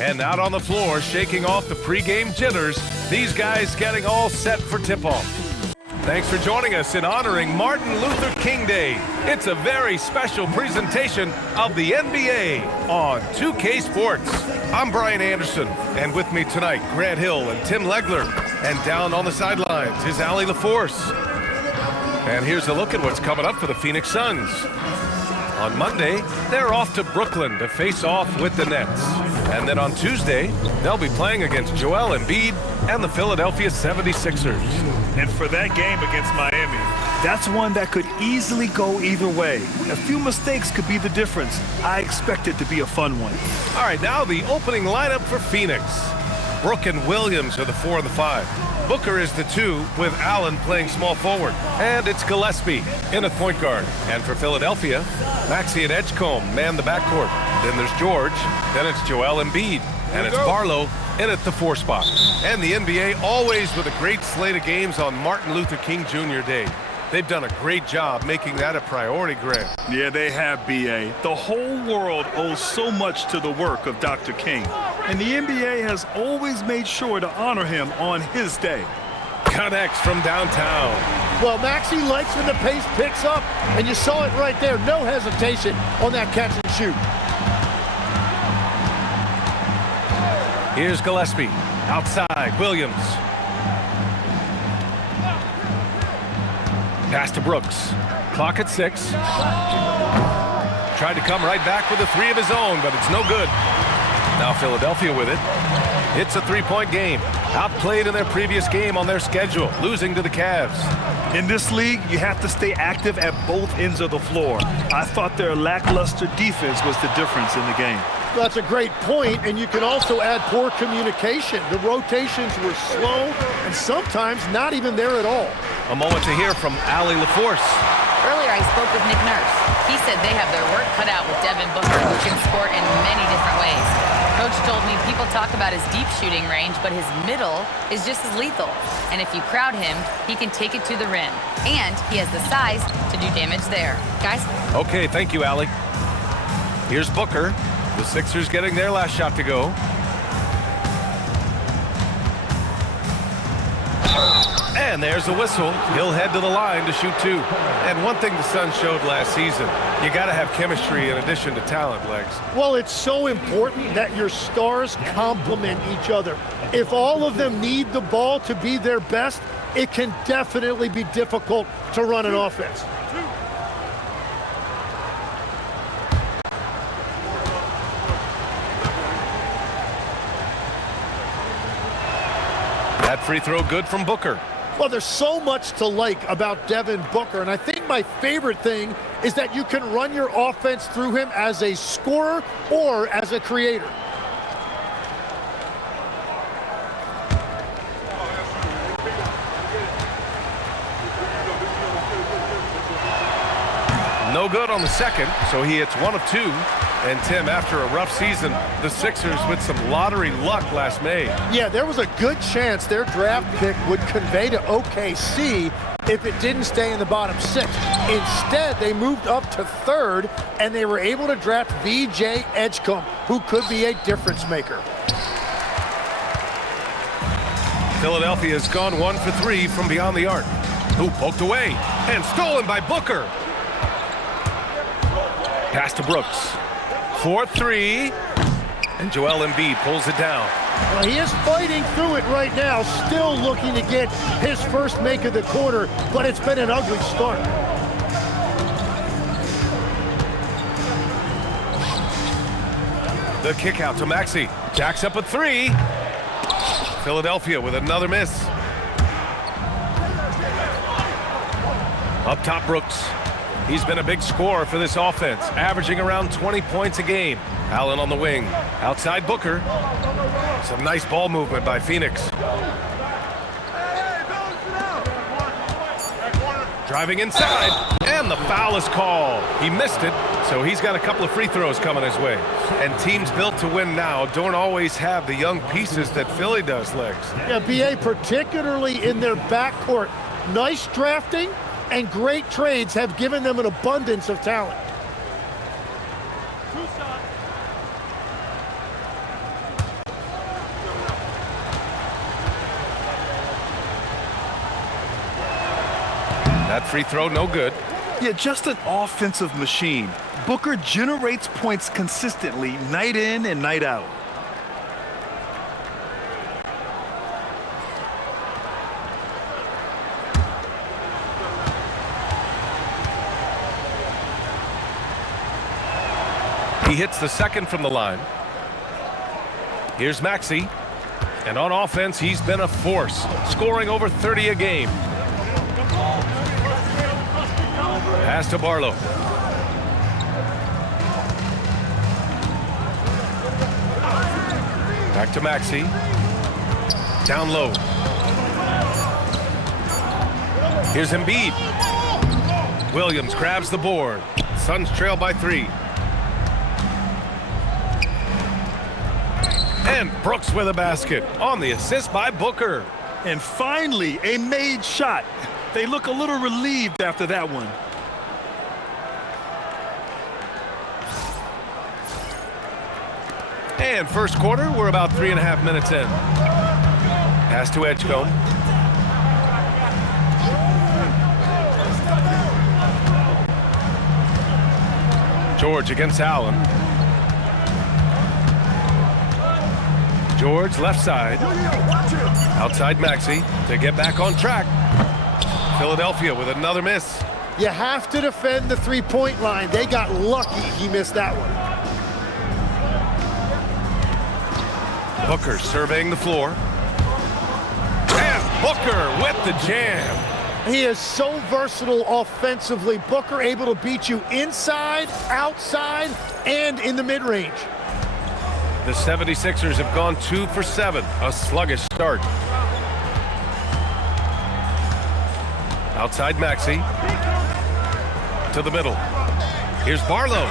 And out on the floor, shaking off the pregame jitters, these guys getting all set for tip-off. Thanks for joining us in honoring Martin Luther King Day. It's a very special presentation of the NBA on 2K Sports. I'm Brian Anderson, and with me tonight, Grant Hill and Tim Legler. And down on the sidelines is Allie LaForce. And here's a look at what's coming up for the Phoenix Suns. On Monday, they're off to Brooklyn to face off with the Nets. And then on Tuesday, they'll be playing against Joel Embiid and the Philadelphia 76ers. And for that game against Miami, that's one that could easily go either way. A few mistakes could be the difference. I expect it to be a fun one. All right, now the opening lineup for Phoenix. Brooke and Williams are the 4 and the 5. Booker is the 2, with Allen playing small forward. And it's Gillespie in at point guard. And for Philadelphia, Maxey and Edgecombe man the backcourt. Then there's George. Then it's Joel Embiid. And it's Barlow in at the 4 spot. And the NBA always with a great slate of games on Martin Luther King Jr. Day. They've done a great job making that a priority, Grant. Yeah, they have, B.A. The whole world owes so much to the work of Dr. King. And the NBA has always made sure to honor him on his day. Connects from downtown. Well, Maxey likes when the pace picks up, and you saw it right there. No hesitation on that catch and shoot. Here's Gillespie. Outside, Williams. Pass to Brooks. Clock at 6. Tried to come right back with a 3 of his own, but it's no good. Now Philadelphia with it. It's a 3-point game. Outplayed in their previous game on their schedule, losing to the Cavs. In this league, you have to stay active at both ends of the floor. I thought their lackluster defense was the difference in the game. That's a great point, and you can also add poor communication. The rotations were slow and sometimes not even there at all. A moment to hear from Allie LaForce. Earlier, I spoke with Nick Nurse. He said they have their work cut out with Devin Booker, who can score in many different ways. Coach told me people talk about his deep shooting range, but his middle is just as lethal. And if you crowd him, he can take it to the rim. And he has the size to do damage there. Guys? Okay, thank you, Allie. Here's Booker. The Sixers getting their last shot to go. And there's the whistle. He'll head to the line to shoot 2. And one thing the Suns showed last season, you got to have chemistry in addition to talent, Legs. Well, it's so important that your stars complement each other. If all of them need the ball to be their best, it can definitely be difficult to run an offense. That free throw good from Booker. Well, there's so much to like about Devin Booker, and I think my favorite thing is that you can run your offense through him as a scorer or as a creator. No good on the second, so he hits 1 of 2. And Tim, after a rough season, the Sixers with some lottery luck last May. Yeah, there was a good chance their draft pick would convey to OKC if it didn't stay in the bottom 6. Instead, they moved up to 3rd, and they were able to draft VJ Edgecombe, who could be a difference maker. Philadelphia has gone 1 for 3 from beyond the arc. Who poked away and stolen by Booker. Pass to Brooks. 4-3, and Joel Embiid pulls it down. Well, he is fighting through it right now, still looking to get his first make of the quarter, but it's been an ugly start. The kick out to Maxey. Jacks up a 3. Philadelphia with another miss. Up top, Brooks. He's been a big scorer for this offense, averaging around 20 points a game. Allen on the wing. Outside Booker. Some nice ball movement by Phoenix. Driving inside, and the foul is called. He missed it, so he's got a couple of free throws coming his way. And teams built to win now don't always have the young pieces that Philly does, Legs. Yeah, BA, particularly in their backcourt. Nice drafting and great trades have given them an abundance of talent. That free throw, no good. Yeah, just an offensive machine. Booker generates points consistently, night in and night out. He hits the second from the line. Here's Maxey. And on offense, he's been a force, scoring over 30 a game. Pass to Barlow. Back to Maxey. Down low. Here's Embiid. Williams grabs the board. Suns trail by 3. And Brooks with a basket on the assist by Booker. And finally, a made shot. They look a little relieved after that one. And first quarter, we're about 3.5 minutes in. Pass to Edgecombe. George against Allen. George left side. Outside Maxey to get back on track. Philadelphia with another miss. You have to defend the three-point line. They got lucky he missed that one. Booker surveying the floor. And Booker with the jam. He is so versatile offensively. Booker able to beat you inside, outside, and in the mid-range. The 76ers have gone 2 for 7. A sluggish start. Outside Maxey. To the middle. Here's Barlow.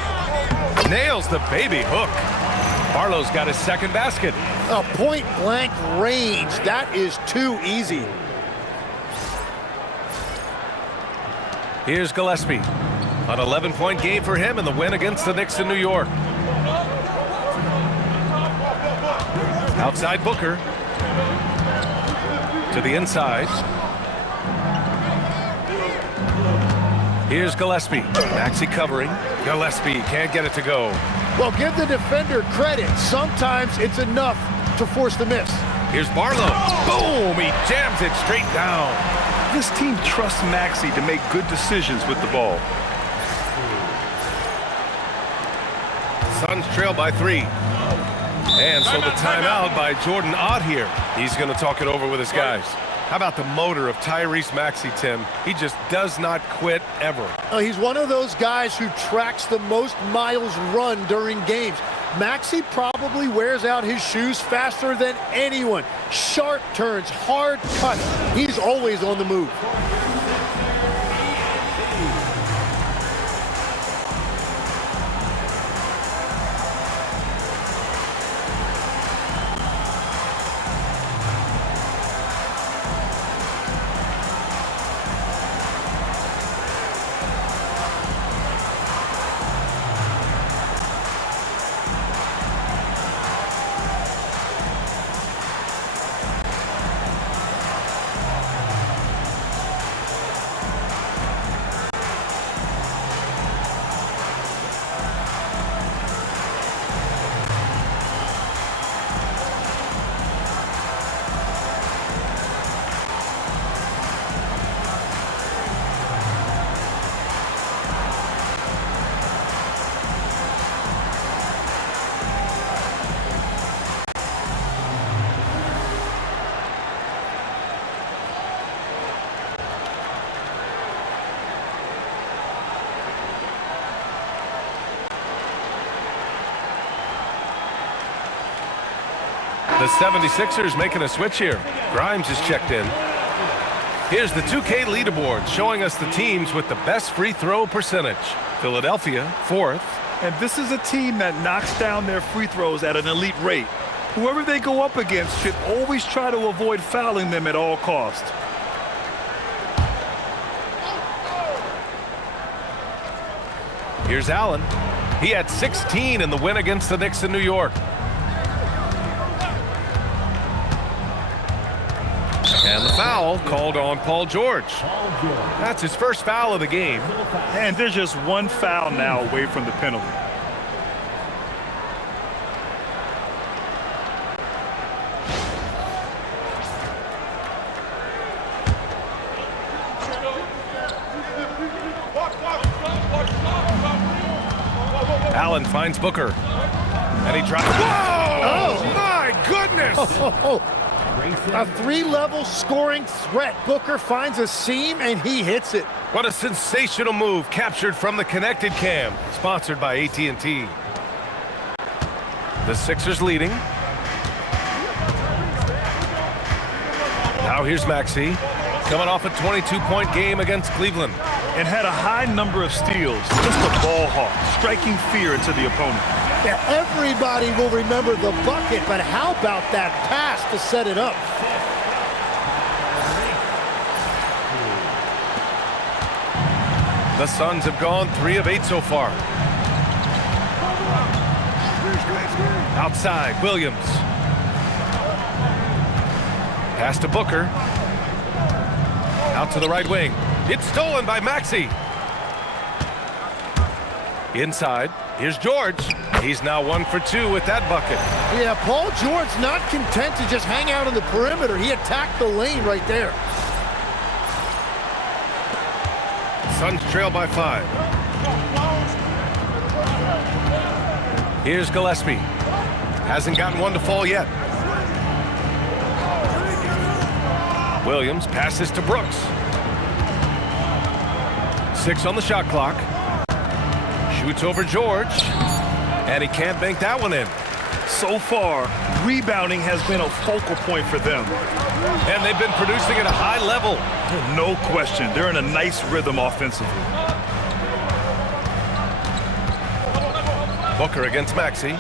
Nails the baby hook. Barlow's got his second basket. A point-blank range. That is too easy. Here's Gillespie. An 11-point game for him in the win against the Knicks in New York. Outside Booker. To the inside. Here's Gillespie. Maxey covering. Gillespie can't get it to go. Well, give the defender credit. Sometimes it's enough to force the miss. Here's Barlow. Boom! He jams it straight down. This team trusts Maxey to make good decisions with the ball. Suns trail by 3. And so the timeout by Jordan Ott here. He's going to talk it over with his guys. How about the motor of Tyrese Maxey, Tim? He just does not quit ever. He's one of those guys who tracks the most miles run during games. Maxey probably wears out his shoes faster than anyone. Sharp turns, hard cuts. He's always on the move. The 76ers making a switch here. Grimes is checked in. Here's the 2K leaderboard showing us the teams with the best free throw percentage. Philadelphia, 4th. And this is a team that knocks down their free throws at an elite rate. Whoever they go up against should always try to avoid fouling them at all costs. Here's Allen. He had 16 in the win against the Knicks in New York. And the foul. foul called on Paul George. That's his first foul of the game. And there's just one foul now away from the penalty. Allen finds Booker. And he drives. Whoa! Oh, my goodness! A three-level scoring threat. Booker finds a seam, and he hits it. What a sensational move captured from the connected cam. Sponsored by AT&T. The Sixers leading. Now here's Maxey. Coming off a 22-point game against Cleveland. And had a high number of steals. Just a ball hawk, striking fear into the opponent. Yeah, everybody will remember the bucket, but how about that pass to set it up? The Suns have gone 3 of 8 so far. Outside, Williams. Pass to Booker. Out to the right wing. It's stolen by Maxey. Inside, here's George. He's now 1 for 2 with that bucket. Yeah, Paul George not content to just hang out on the perimeter. He attacked the lane right there. Suns trail by 5. Here's Gillespie. Hasn't gotten one to fall yet. Williams passes to Brooks. 6 on the shot clock. Shoots over George. And he can't bank that one in. So far, rebounding has been a focal point for them. And they've been producing at a high level. No question. They're in a nice rhythm offensively. Booker against Maxey.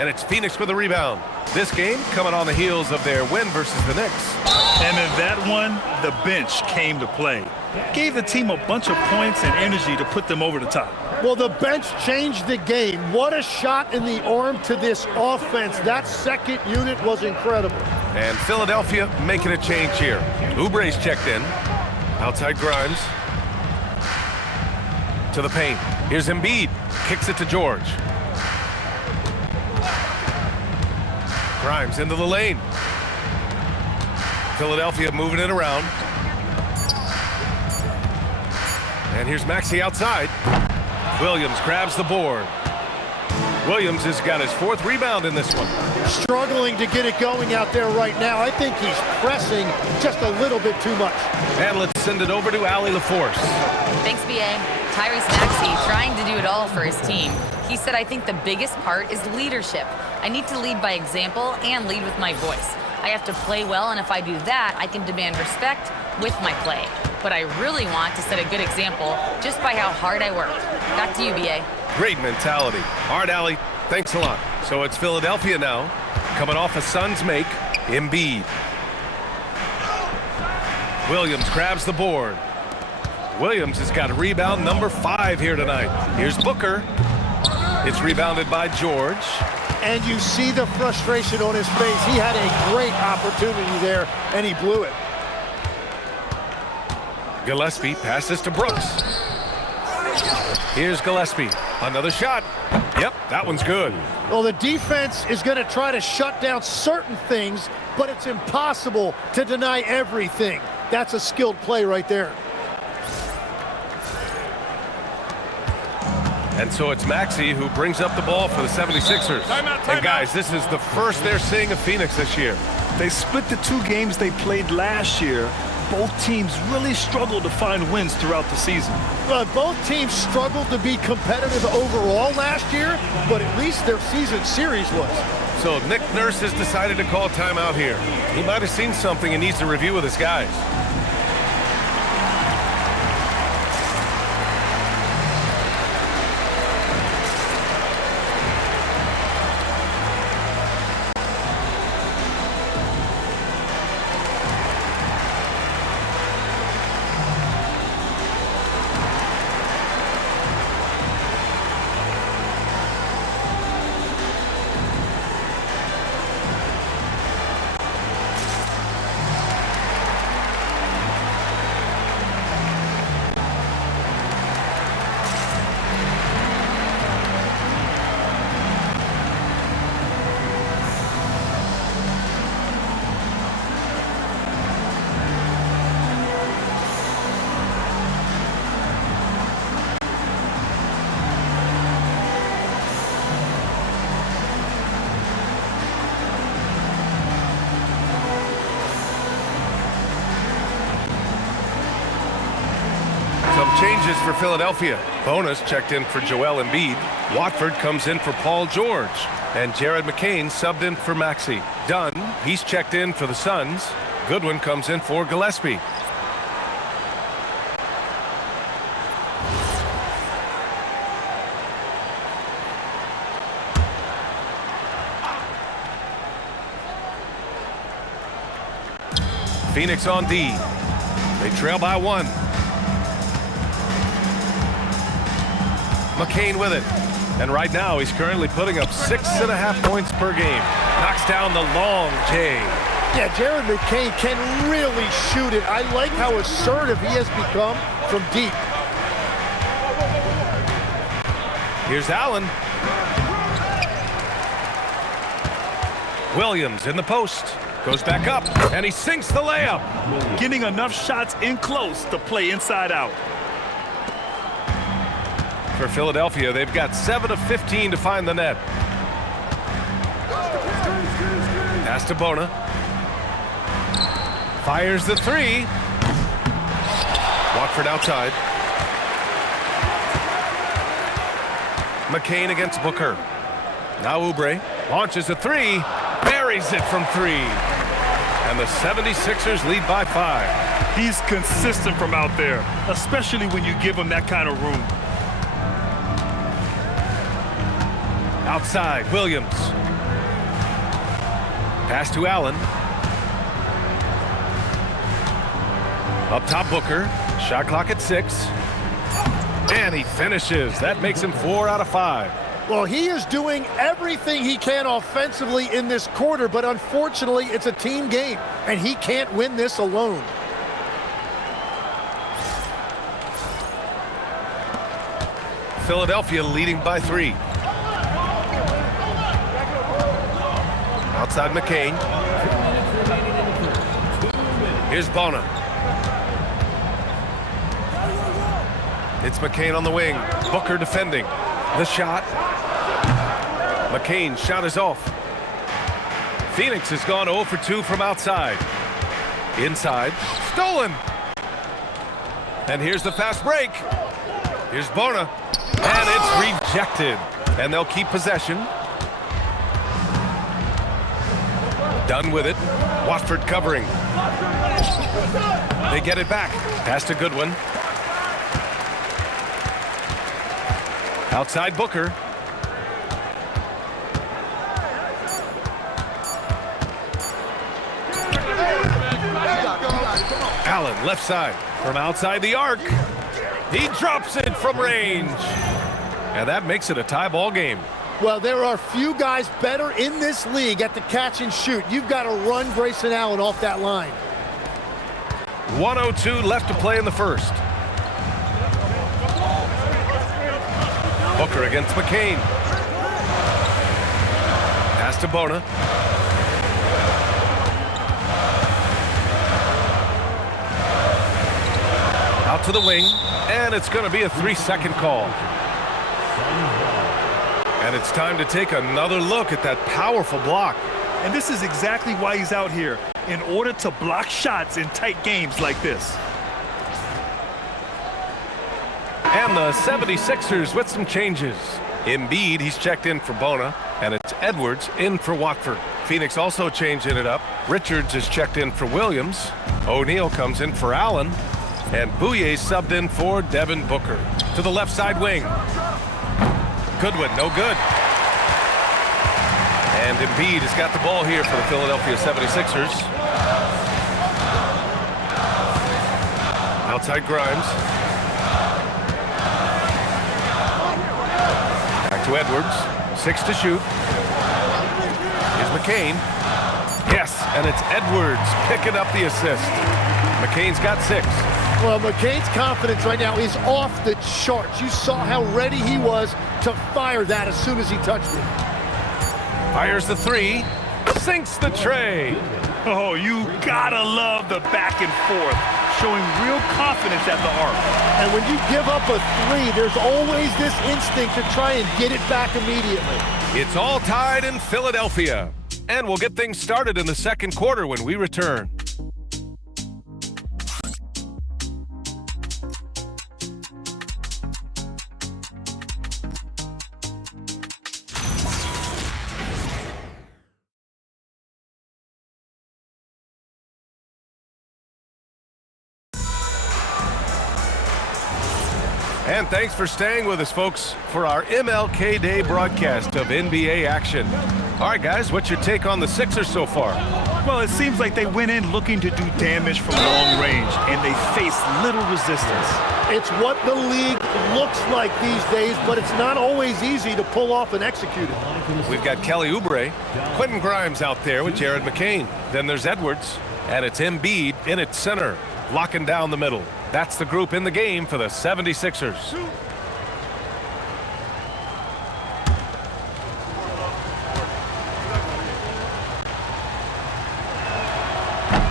And it's Phoenix with a rebound. This game coming on the heels of their win versus the Knicks. And in that one, the bench came to play. Gave the team a bunch of points and energy to put them over the top. Well, the bench changed the game. What a shot in the arm to this offense. That second unit was incredible. And Philadelphia making a change here. Oubre's checked in. Outside Grimes. To the paint. Here's Embiid. Kicks it to George. Grimes into the lane. Philadelphia moving it around. And here's Maxey outside. Williams grabs the board. Williams has got his 4th rebound in this one. Struggling to get it going out there right now. I think he's pressing just a little bit too much. And let's send it over to Allie LaForce. Thanks, B.A. Tyrese Maxey trying to do it all for his team. He said, I think the biggest part is leadership. I need to lead by example and lead with my voice. I have to play well, and if I do that, I can demand respect with my play. But I really want to set a good example just by how hard I work. Back to you, B.A. Great mentality. All right, Allie, thanks a lot. So it's Philadelphia now, coming off a Suns make. Embiid. Williams grabs the board. Williams has got rebound number 5 here tonight. Here's Booker. It's rebounded by George. And you see the frustration on his face. He had a great opportunity there, and he blew it. Gillespie passes to Brooks. Here's Gillespie. Another shot. Yep, that one's good. Well, the defense is going to try to shut down certain things, but it's impossible to deny everything. That's a skilled play right there. And so it's Maxey who brings up the ball for the 76ers. And guys, this is the first they're seeing of Phoenix this year. They split the 2 games they played last year. Both teams really struggled to find wins throughout the season. Both teams struggled to be competitive overall last year, but at least their season series was. So Nick Nurse has decided to call timeout here. He might have seen something and needs to review with his guys. Changes for Philadelphia. Bonus checked in for Joel Embiid. Watford comes in for Paul George. And Jared McCain subbed in for Maxey. Dunn, he's checked in for the Suns. Goodwin comes in for Gillespie. Phoenix on D. They trail by 1. McCain with it. And right now he's currently putting up 6.5 points per game. Knocks down the long J. Yeah, Jared McCain can really shoot it. I like how assertive he has become from deep. Here's Allen. Williams in the post. Goes back up, and he sinks the layup. Getting enough shots in close to play inside out. For Philadelphia, they've got 7 of 15 to find the net. Pass to Bona. Fires the 3. Watford outside. McCain against Booker. Now Oubre launches a 3. Buries it from 3. And the 76ers lead by 5. He's consistent from out there, especially when you give him that kind of room. Outside, Williams. Pass to Allen. Up top, Booker. Shot clock at 6. And he finishes. That makes him 4 out of 5. Well, he is doing everything he can offensively in this quarter, but unfortunately, it's a team game, and he can't win this alone. Philadelphia leading by 3. Outside McCain. Here's Bona. It's McCain on the wing. Booker defending. The shot. McCain's shot is off. Phoenix has gone 0 for 2 from outside. Inside. Stolen. And here's the fast break. Here's Bona. And it's rejected. And they'll keep possession. Done with it. Watford covering. They get it back. Pass to Goodwin. Outside Booker. Allen left side from outside the arc. He drops it from range. And that makes it a tie ball game. Well, there are few guys better in this league at the catch and shoot. You've got to run Grayson Allen off that line. 1:02 left to play in the first. Booker against McCain. Pass to Bona. Out to the wing, and it's going to be a 3-second call. And it's time to take another look at that powerful block. And this is exactly why he's out here, in order to block shots in tight games like this. And the 76ers with some changes. Embiid, he's checked in for Bona, and it's Edwards in for Watford. Phoenix also changing it up. Richards is checked in for Williams. O'Neal comes in for Allen. And Bouye subbed in for Devin Booker. To the left side wing. Goodwin, no good. And Embiid has got the ball here for the Philadelphia 76ers. Outside Grimes. Back to Edwards. 6 to shoot. Here's McCain. Yes, and it's Edwards picking up the assist. McCain's got 6. Well, McCain's confidence right now is off the charts. You saw how ready he was to fire that as soon as he touched it. Fires the 3. Sinks the tray. Oh, you gotta love the back and forth, showing real confidence at the arc. And when you give up a 3, there's always this instinct to try and get it back immediately. It's all tied in Philadelphia. And we'll get things started in the second quarter when we return. And thanks for staying with us, folks, for our MLK Day broadcast of NBA action. All right, guys, what's your take on the Sixers so far? Well, it seems like they went in looking to do damage from long range, and they faced little resistance. It's what the league looks like these days, but it's not always easy to pull off and execute it. We've got Kelly Oubre, Quentin Grimes out there with Jared McCain. Then there's Edwards, and it's Embiid in its center, locking down the middle. That's the group in the game for the 76ers.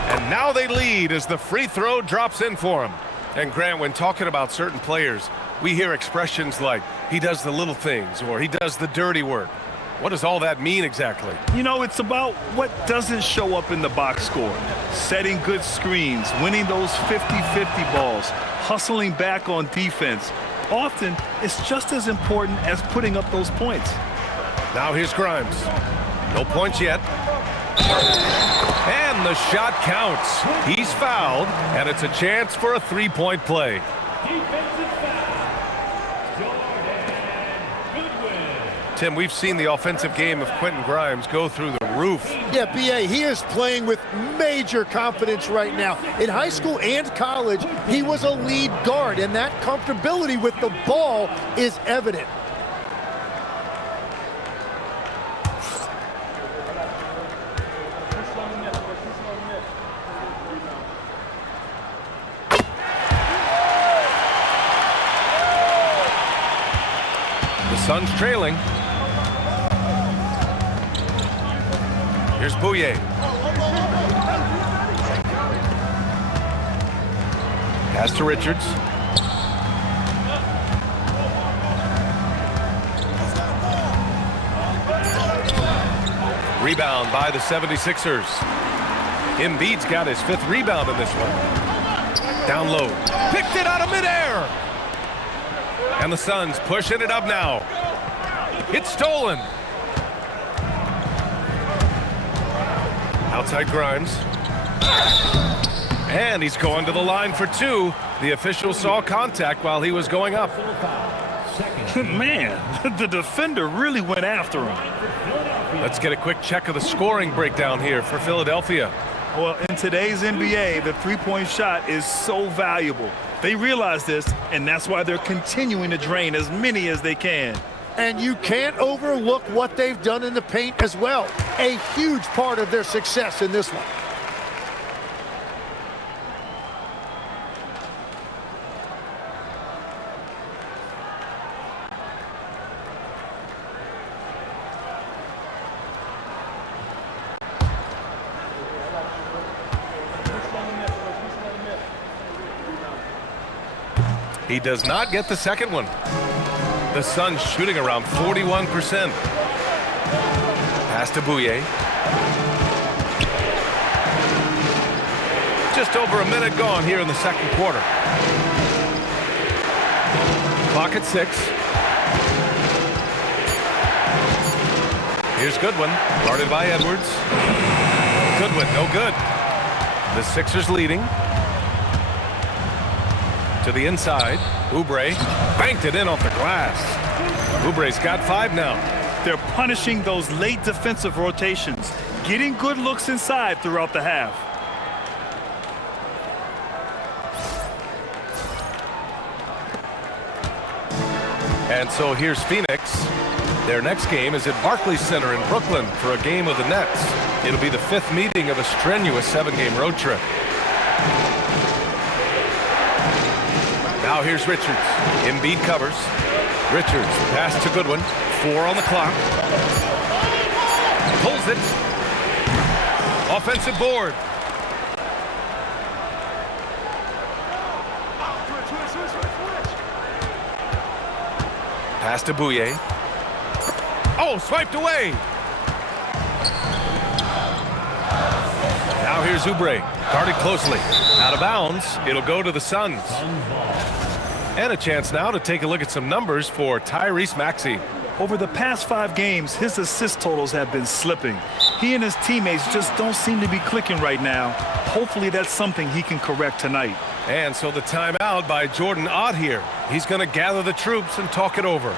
And now they lead as the free throw drops in for them. And Grant, when talking about certain players, we hear expressions like, he does the little things, or he does the dirty work. What does all that mean exactly? You know, it's about what doesn't show up in the box score. Setting good screens, winning those 50-50 balls, hustling back on defense. Often, it's just as important as putting up those points. Now here's Grimes. No points yet. And the shot counts. He's fouled, and it's a chance for a three-point play. Tim, we've seen the offensive game of Quentin Grimes go through the roof. Yeah, B.A., he is playing with major confidence right now. In high school and college, he was a lead guard, and that comfortability with the ball is evident. The Suns trailing. Here's Bouye. Pass to Richards. Rebound by the 76ers. Embiid's got his 5th rebound in this one. Down low. Picked it out of midair. And the Suns pushing it up now. It's stolen. Outside Grimes. And he's going to the line for 2. The official saw contact while he was going up. Man, the defender really went after him. Let's get a quick check of the scoring breakdown here for Philadelphia. Well, in today's NBA, the three-point shot is so valuable. They realize this, and that's why they're continuing to drain as many as they can. And you can't overlook what they've done in the paint as well. A huge part of their success in this one. He does not get the second one. The Suns shooting around 41%. Pass to Bouye. Just over a minute gone here in the second quarter. Clock at 6. Here's Goodwin, guarded by Edwards. Goodwin, no good. The Sixers leading. To the inside, Oubre banked it in off the glass. Oubre's got 5 now. They're punishing those late defensive rotations, getting good looks inside throughout the half. And so here's Phoenix. Their next game is at Barclays Center in Brooklyn for a game of the Nets. It'll be the 5th meeting of a strenuous 7-game road trip. Now here's Richards. Embiid covers. Richards pass to Goodwin. 4 on the clock. Pulls it. Offensive board. Pass to Bouye. Oh, swiped away. Now here's Oubre. Guarded closely. Out of bounds. It'll go to the Suns. And a chance now to take a look at some numbers for Tyrese Maxey. Over the past 5 games, his assist totals have been slipping. He and his teammates just don't seem to be clicking right now. Hopefully that's something he can correct tonight. And so the timeout by Jordan Ott here. He's going to gather the troops and talk it over.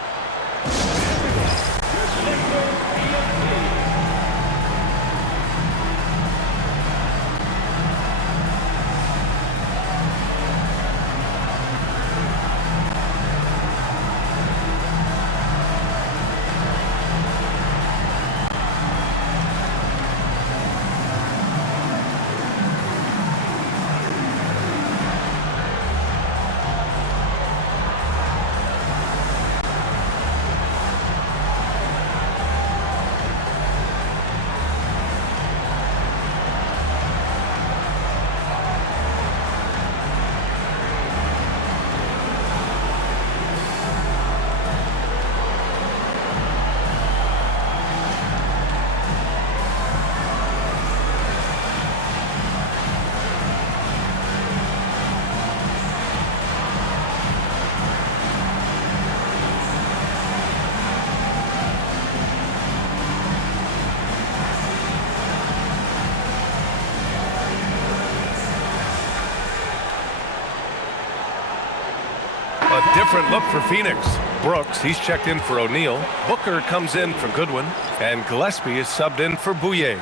A different look for Phoenix. Brooks, he's checked in for O'Neal. Booker comes in for Goodwin. And Gillespie is subbed in for Bouye.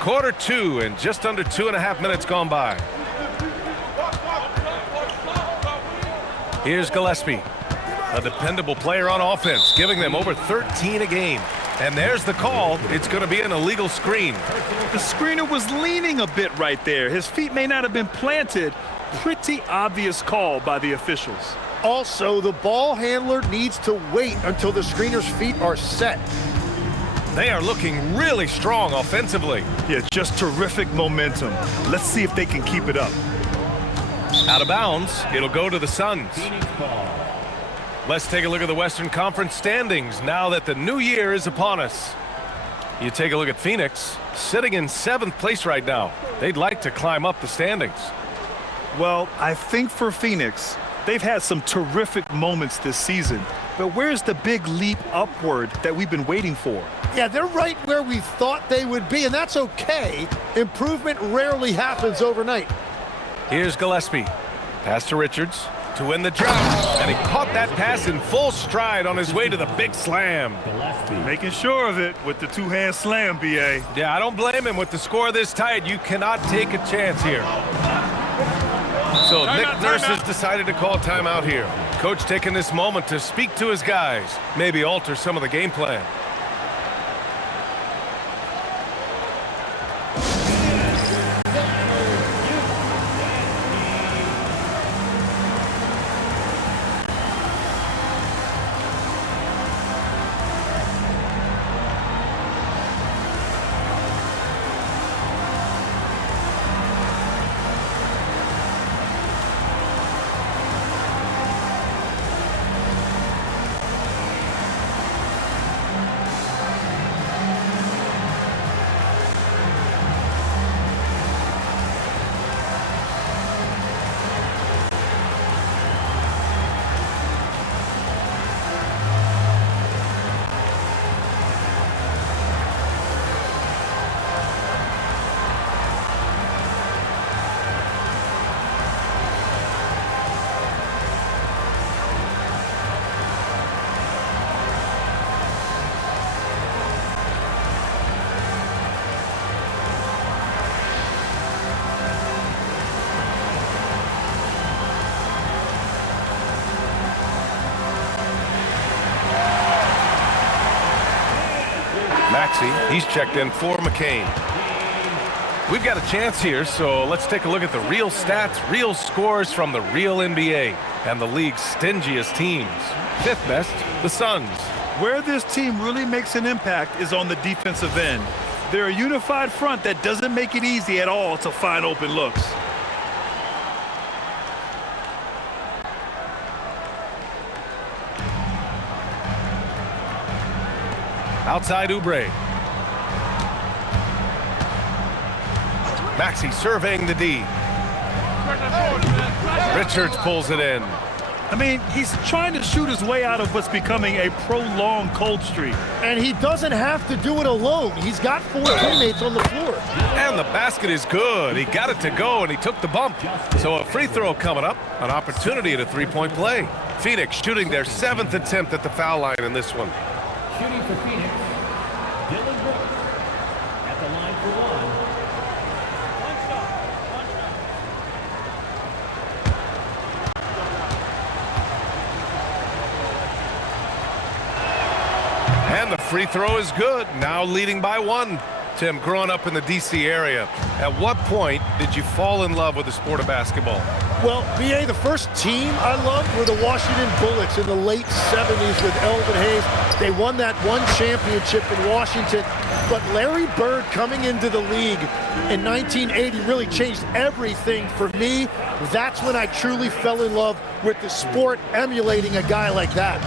Quarter 2 and just under 2.5 minutes gone by. Here's Gillespie. A dependable player on offense, giving them over 13 a game. And there's the call. It's going to be an illegal screen. The screener was leaning a bit right there. His feet may not have been planted. Pretty obvious call by the officials. Also, the ball handler needs to wait until the screener's feet are set. They are looking really strong offensively. Yeah, just terrific momentum. Let's see if they can keep it up. Out of bounds, it'll go to the Suns. Let's take a look at the Western Conference standings now that the new year is upon us. You take a look at Phoenix, sitting in 7th place right now. They'd like to climb up the standings. Well, I think for Phoenix, they've had some terrific moments this season. But where's the big leap upward that we've been waiting for? Yeah, they're right where we thought they would be, and that's okay. Improvement rarely happens overnight. Here's Gillespie. Pass to Richards to win the drought. And he caught that pass in full stride on his way to the big slam. Making sure of it with the two-hand slam, B.A. Yeah, I don't blame him with the score this tight. You cannot take a chance here. So Nick Nurse has decided to call timeout here. Coach taking this moment to speak to his guys, maybe alter some of the game plan. Maxey, he's checked in for McCain. We've got a chance here, so let's take a look at the real stats, real scores from the real NBA and the league's stingiest teams. 5th best, the Suns. Where this team really makes an impact is on the defensive end. They're a unified front that doesn't make it easy at all to find open looks. Outside Oubre. Maxey surveying the D. Richards pulls it in. I mean, he's trying to shoot his way out of what's becoming a prolonged cold streak. And he doesn't have to do it alone. He's got 4 teammates on the floor. And the basket is good. He got it to go, and he took the bump. So a free throw coming up, an opportunity at a three-point play. Phoenix shooting their 7th attempt at the foul line in this one. Shooting for Phoenix, Dylan Brooks at the line for one. One shot. And the free throw is good. Now leading by 1. Tim, growing up in the D.C. area, at what point did you fall in love with the sport of basketball? Well, BA, the first team I loved were the Washington Bullets in the late 70s with Elvin Hayes. They won that one championship in Washington. But Larry Bird coming into the league in 1980 really changed everything for me. That's when I truly fell in love with the sport, emulating a guy like that.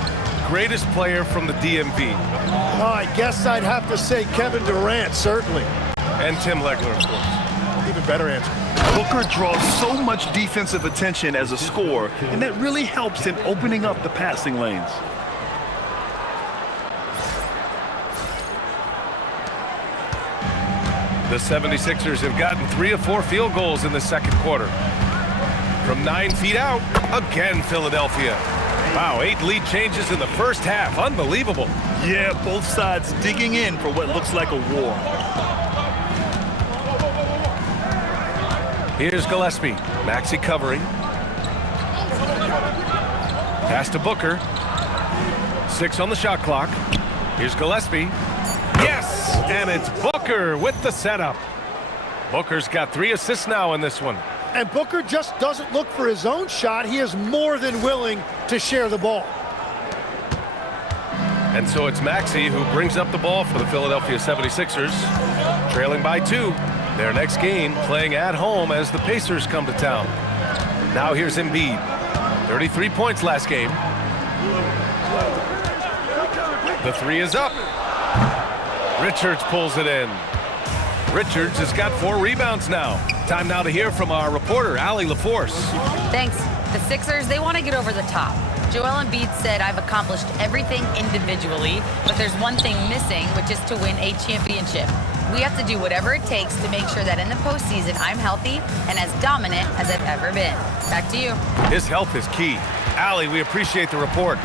Greatest player from the DMV? I guess I'd have to say Kevin Durant, certainly. And Tim Legler, of course. Even better answer. Booker draws so much defensive attention as a scorer, and that really helps in opening up the passing lanes. The 76ers have gotten 3 of 4 field goals in the second quarter. From 9 feet out, again Philadelphia. Wow, 8 lead changes in the first half. Unbelievable. Yeah, both sides digging in for what looks like a war. Here's Gillespie. Maxey covering. Pass to Booker. 6 on the shot clock. Here's Gillespie. Yes! And it's Booker with the setup. Booker's got 3 assists now in this one. And Booker just doesn't look for his own shot. He is more than willing to share the ball. And so it's Maxey who brings up the ball for the Philadelphia 76ers. Trailing by 2. Their next game playing at home as the Pacers come to town. Now here's Embiid. 33 points last game. The 3 is up. Richards pulls it in. Richards has got 4 rebounds now. Time now to hear from our reporter, Allie LaForce. Thanks. The Sixers, they want to get over the top. Joel Embiid said, I've accomplished everything individually, but there's one thing missing, which is to win a championship. We have to do whatever it takes to make sure that in the postseason, I'm healthy and as dominant as I've ever been. Back to you. His health is key. Allie, we appreciate the report.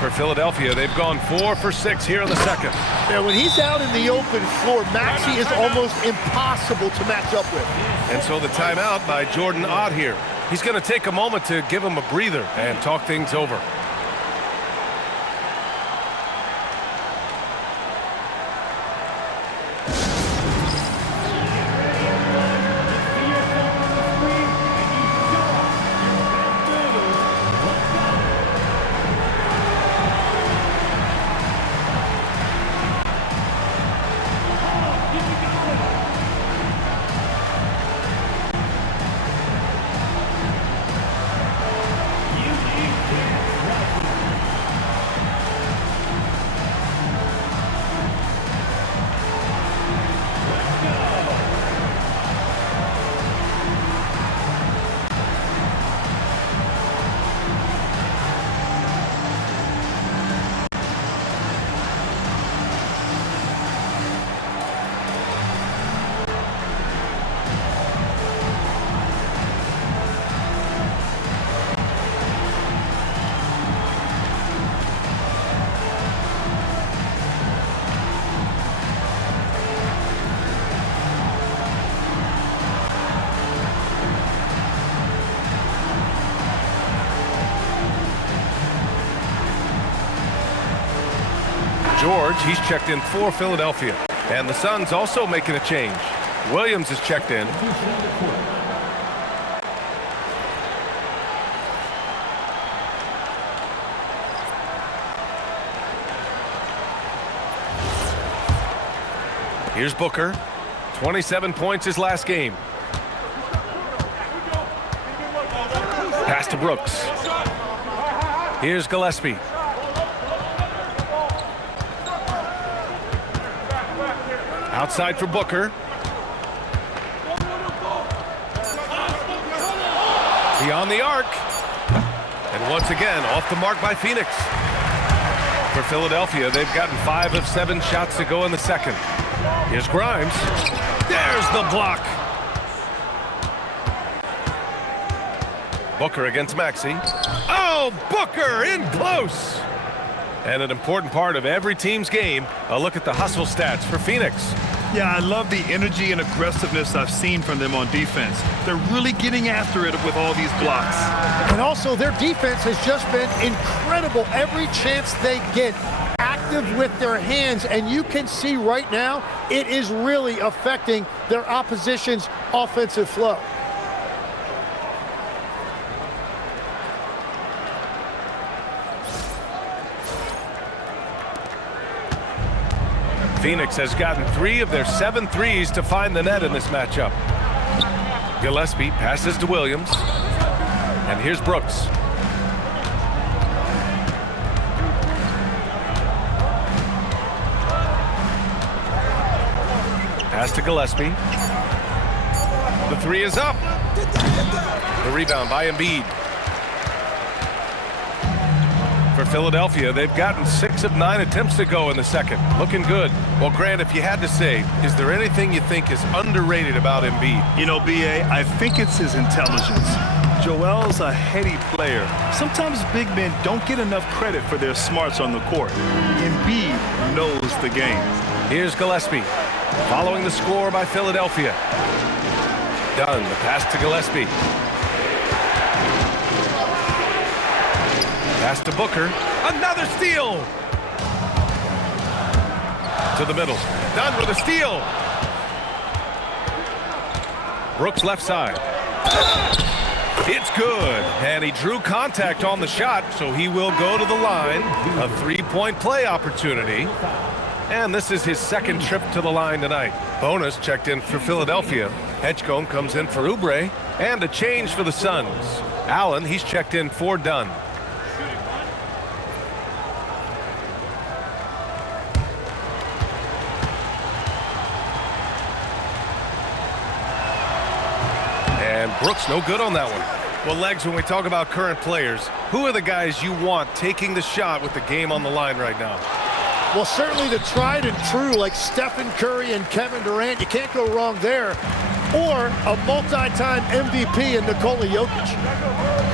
For Philadelphia, they've gone 4 for 6 here in the second. Yeah, when he's out in the open floor, Maxey is almost impossible to match up with. And so the timeout by Jordan Ott here. He's going to take a moment to give him a breather and talk things over. George, he's checked in for Philadelphia. And the Suns also making a change. Williams is checked in. Here's Booker. 27 points his last game. Pass to Brooks. Here's Gillespie. Outside for Booker. Beyond the arc. And once again, off the mark by Phoenix. For Philadelphia, they've gotten 5 of 7 shots to go in the second. Here's Grimes. There's the block. Booker against Maxey. Oh, Booker in close. And an important part of every team's game, a look at the hustle stats for Phoenix. Yeah, I love the energy and aggressiveness I've seen from them on defense. They're really getting after it with all these blocks. And also, their defense has just been incredible every chance they get. Active with their hands, and you can see right now it is really affecting their opposition's offensive flow. Phoenix has gotten 3 of their 7 threes to find the net in this matchup. Gillespie passes to Williams. And here's Brooks. Pass to Gillespie. The 3 is up. The rebound by Embiid. For Philadelphia, they've gotten 6 of 9 attempts to go in the second. Looking good. Well, Grant, if you had to say, is there anything you think is underrated about Embiid? You know, B.A., I think it's his intelligence. Joel's a heady player. Sometimes big men don't get enough credit for their smarts on the court. Embiid knows the game. Here's Gillespie, following the score by Philadelphia. Dunn, the pass to Gillespie. Pass to Booker. Another steal! To the middle. Dunn with a steal. Brooks left side. It's good. And he drew contact on the shot, so he will go to the line. A 3-point play opportunity. And this is his second trip to the line tonight. Bonus checked in for Philadelphia. Edgecombe comes in for Oubre. And a change for the Suns. Allen, he's checked in for Dunn. And Brooks no good on that one. Well, Legs, when we talk about current players, who are the guys you want taking the shot with the game on the line right now? Well, certainly the tried and true like Stephen Curry and Kevin Durant. You can't go wrong there. Or a multi-time MVP in Nikola Jokic.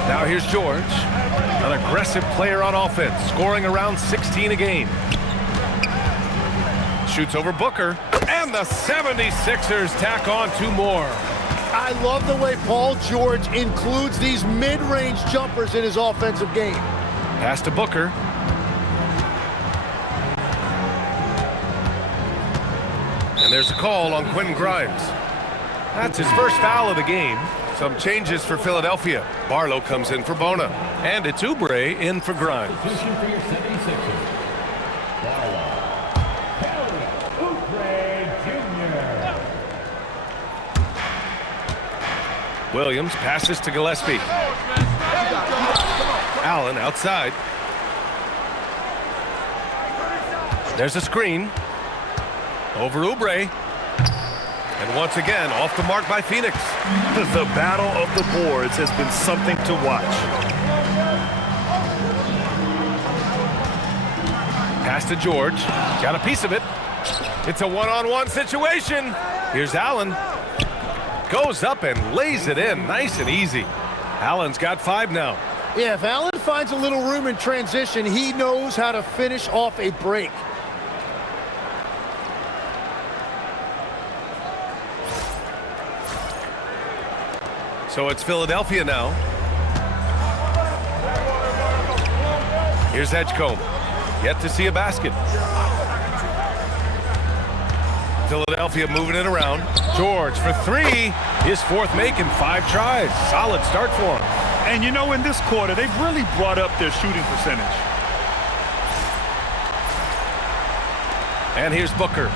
Now here's George, an aggressive player on offense, scoring around 16 a game. Shoots over Booker, and the 76ers tack on 2 more. I love the way Paul George includes these mid-range jumpers in his offensive game. Pass to Booker. And there's a call on Quentin Grimes. That's his first foul of the game. Some changes for Philadelphia. Barlow comes in for Bona. And it's Oubre in for Grimes. Position for your 76ers. Barlow. Oubre Jr. Williams passes to Gillespie. Allen outside. There's a screen. Over Oubre. And once again, off the mark by Phoenix. The battle of the boards has been something to watch. Pass to George. Got a piece of it. It's a one-on-one situation. Here's Allen. Goes up and lays it in. Nice and easy. Allen's got 5 now. Yeah, if Allen finds a little room in transition, he knows how to finish off a break. So it's Philadelphia now. Here's Edgecombe. Yet to see a basket. Philadelphia moving it around. George for 3. His 4th make in 5 tries. Solid start for him. And you know, in this quarter, they've really brought up their shooting percentage. And here's Booker.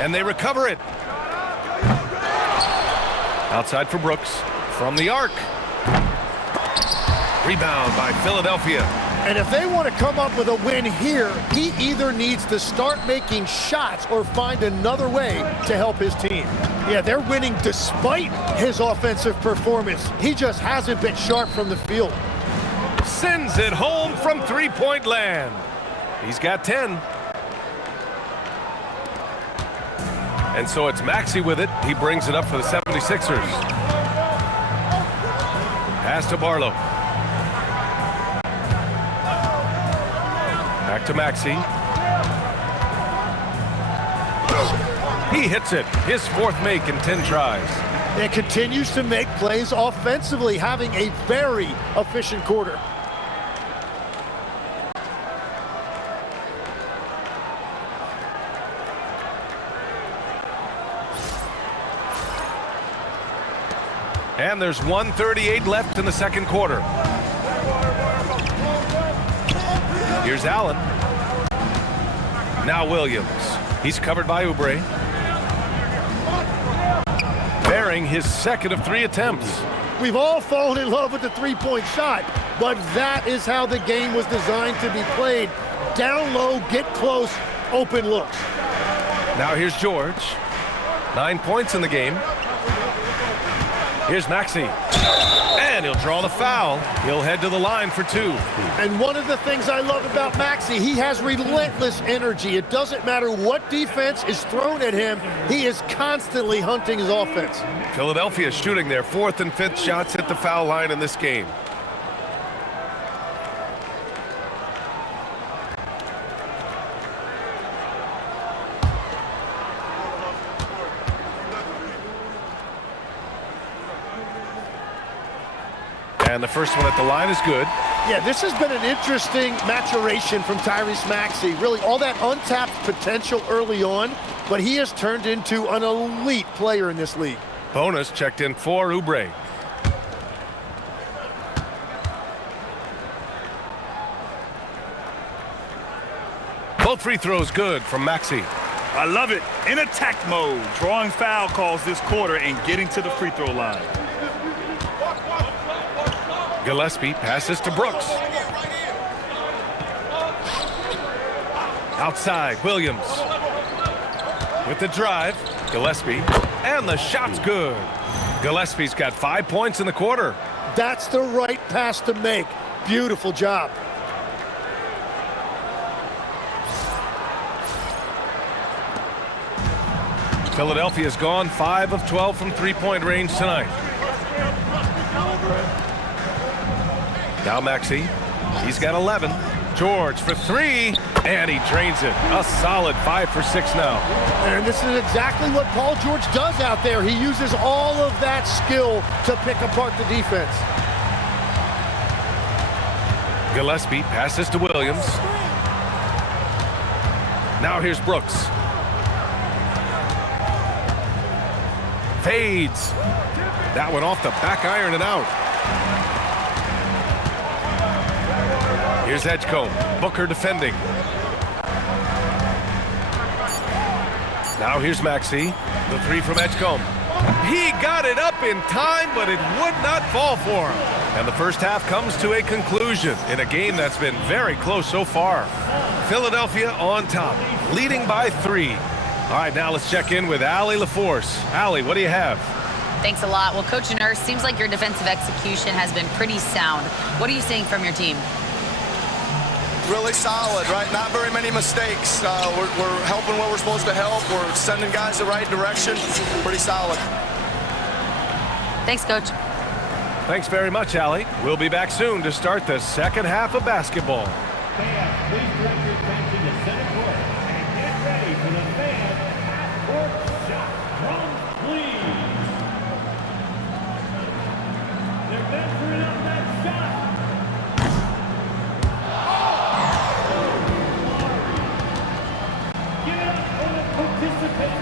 And they recover it. Outside for Brooks. From the arc. Rebound by Philadelphia. And if they want to come up with a win here, he either needs to start making shots or find another way to help his team. Yeah, they're winning despite his offensive performance. He just hasn't been sharp from the field. Sends it home from three-point land. He's got 10. And so it's Maxey with it. He brings it up for the 76ers. Pass to Barlow. Back to Maxey. He hits it. His fourth make in 10 tries. And continues to make plays offensively, having a very efficient quarter. And there's 1:38 left in the second quarter. Here's Allen. Now Williams. He's covered by Oubre. Bearing his second of 3 attempts. We've all fallen in love with the three-point shot, but that is how the game was designed to be played. Down low, get close, open looks. Now here's George. 9 points in the game. Here's Maxey. And he'll draw the foul. He'll head to the line for 2. And one of the things I love about Maxey, he has relentless energy. It doesn't matter what defense is thrown at him, he is constantly hunting his offense. Philadelphia shooting their 4th and 5th shots at the foul line in this game. And the first one at the line is good. Yeah, this has been an interesting maturation from Tyrese Maxey. Really, all that untapped potential early on, but he has turned into an elite player in this league. Bonus checked in for Oubre. Both free throws good from Maxey. I love it. In attack mode, drawing foul calls this quarter and getting to the free throw line. Gillespie passes to Brooks. Outside, Williams. With the drive, Gillespie. And the shot's good. Gillespie's got 5 points in the quarter. That's the right pass to make. Beautiful job. Philadelphia's gone 5 of 12 from three-point range tonight. Now Maxey. He's got 11. George for 3, and he drains it. A solid 5 for 6 now. And this is exactly what Paul George does out there. He uses all of that skill to pick apart the defense. Gillespie passes to Williams. Now here's Brooks. Fades. That one off the back iron and out. Here's Edgecombe. Booker defending. Now here's Maxey. The 3 from Edgecombe. He got it up in time, but it would not fall for him. And the first half comes to a conclusion in a game that's been very close so far. Philadelphia on top, leading by 3. All right, now let's check in with Allie LaForce. Allie, what do you have? Thanks a lot. Well, Coach Nurse, seems like your defensive execution has been pretty sound. What are you seeing from your team? Really solid, right? Not very many mistakes. We're helping what we're supposed to help. We're sending guys the right direction. Pretty solid. Thanks, Coach. Thanks very much, Allie. We'll be back soon to start the second half of basketball. Fans, please direct your attention to center court and get ready for the fan half-court shot. Drums, please. They're measuring up that shot. Give it up for the participants.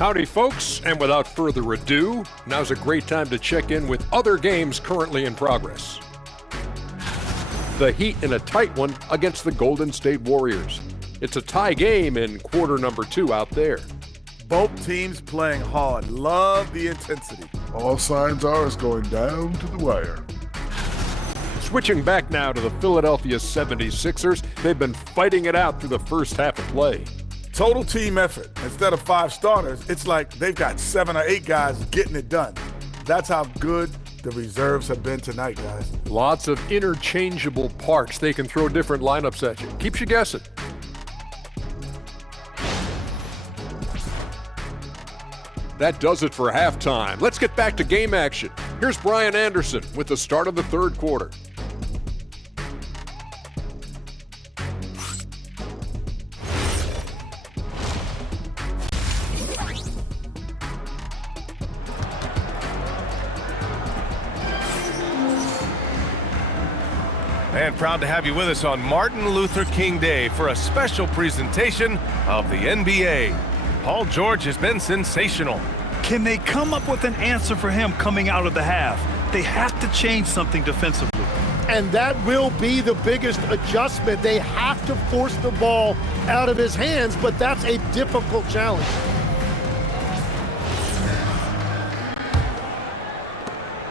Howdy, folks, and without further ado, now's a great time to check in with other games currently in progress. The Heat in a tight one against the Golden State Warriors. It's a tie game in quarter number 2 out there. Both teams playing hard. Love the intensity. All signs are it's going down to the wire. Switching back now to the Philadelphia 76ers, they've been fighting it out through the first half of play. Total team effort. Instead of 5 starters, it's like they've got 7 or 8 guys getting it done. That's how good the reserves have been tonight, guys. Lots of interchangeable parts. They can throw different lineups at you. Keeps you guessing. That does it for halftime. Let's get back to game action. Here's Brian Anderson with the start of the third quarter. And proud to have you with us on Martin Luther King Day for a special presentation of the NBA. Paul George has been sensational. Can they come up with an answer for him coming out of the half? They have to change something defensively. And that will be the biggest adjustment. They have to force the ball out of his hands, but that's a difficult challenge.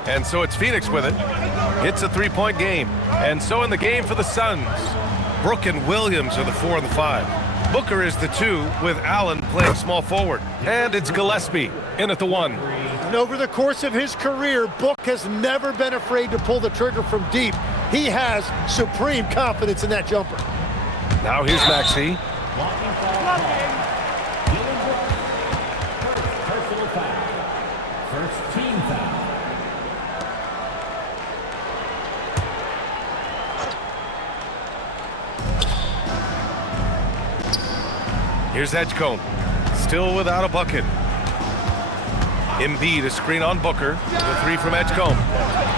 And so it's Phoenix with it. It's a 3-point game. And so in the game for the Suns, Brook and Williams are the 4 and the 5. Booker is the 2 with Allen playing small forward. And it's Gillespie in at the 1. And over the course of his career, Book has never been afraid to pull the trigger from deep. He has supreme confidence in that jumper. Now here's Maxey. Personal foul. First team foul. Here's Edgecombe, still without a bucket. Embiid, a screen on Booker. The 3 from Edgecombe.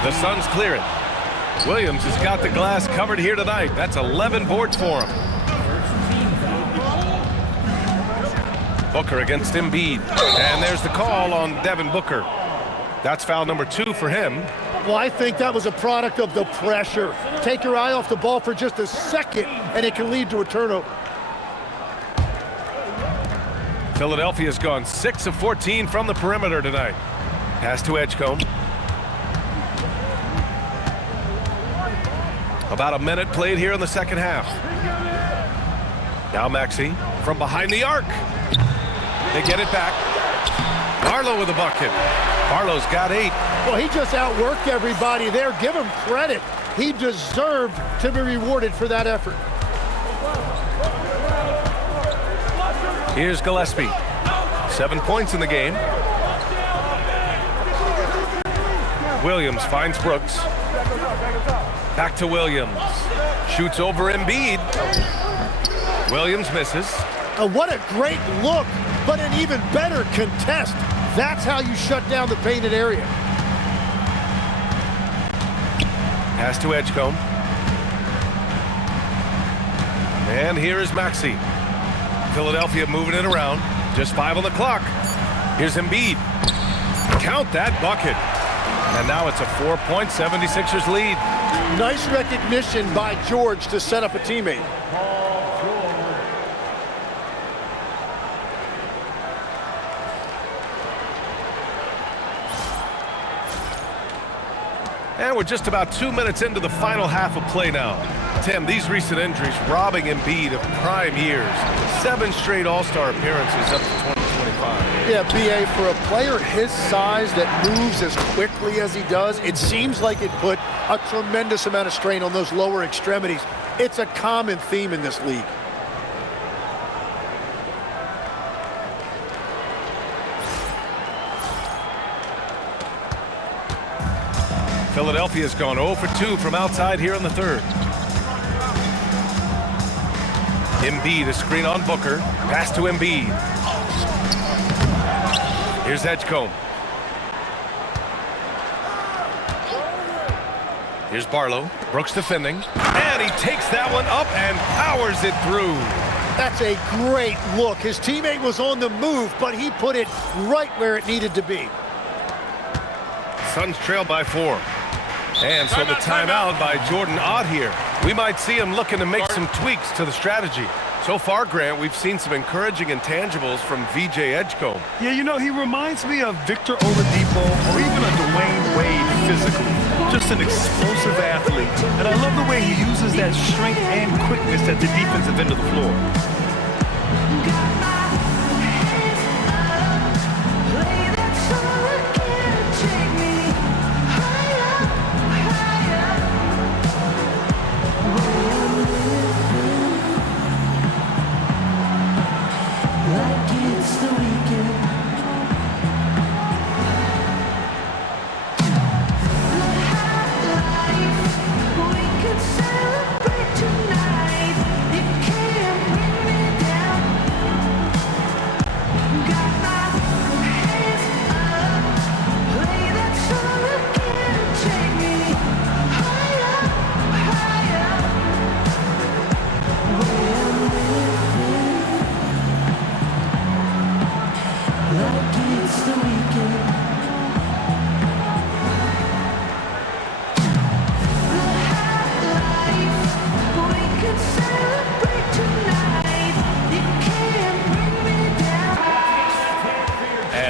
The Suns clear it. Williams has got the glass covered here tonight. That's 11 boards for him. Booker against Embiid. And there's the call on Devin Booker. That's foul number 2 for him. Well, I think that was a product of the pressure. Take your eye off the ball for just a second, and it can lead to a turnover. Philadelphia's gone 6 of 14 from the perimeter tonight. Pass to Edgecombe. About a minute played here in the second half. Now Maxey from behind the arc. They get it back. Barlow with a bucket. Barlow's got 8. Well, he just outworked everybody there. Give him credit. He deserved to be rewarded for that effort. Here's Gillespie. 7 points in the game. Williams finds Brooks. Back to Williams. Shoots over Embiid. Williams misses. What a great look, but an even better contest. That's how you shut down the painted area. Pass to Edgecombe. And here is Maxey. Philadelphia moving it around. Just 5 on the clock. Here's Embiid. Count that bucket. And now it's a 4-point 76ers lead. Nice recognition by George to set up a teammate. And we're just about 2 minutes into the final half of play now. Tim, these recent injuries robbing Embiid of prime years. 7 straight All-Star appearances up to 2025. Yeah, BA, for a player his size that moves as quickly as he does, it seems like it put a tremendous amount of strain on those lower extremities. It's a common theme in this league. Philadelphia's gone 0 for 2 from outside here in the third. Embiid, a screen on Booker. Pass to Embiid. Here's Edgecombe. Here's Barlow. Brooks defending. And he takes that one up and powers it through. That's a great look. His teammate was on the move, but he put it right where it needed to be. Suns trail by 4. And so the timeout by Jordan Ott here. We might see him looking to make some tweaks to the strategy. So far, Grant, we've seen some encouraging intangibles from VJ Edgecombe. Yeah, you know, he reminds me of Victor Oladipo or even a Dwayne Wade physically. Just an explosive athlete. And I love the way he uses that strength and quickness at the defensive end of the floor.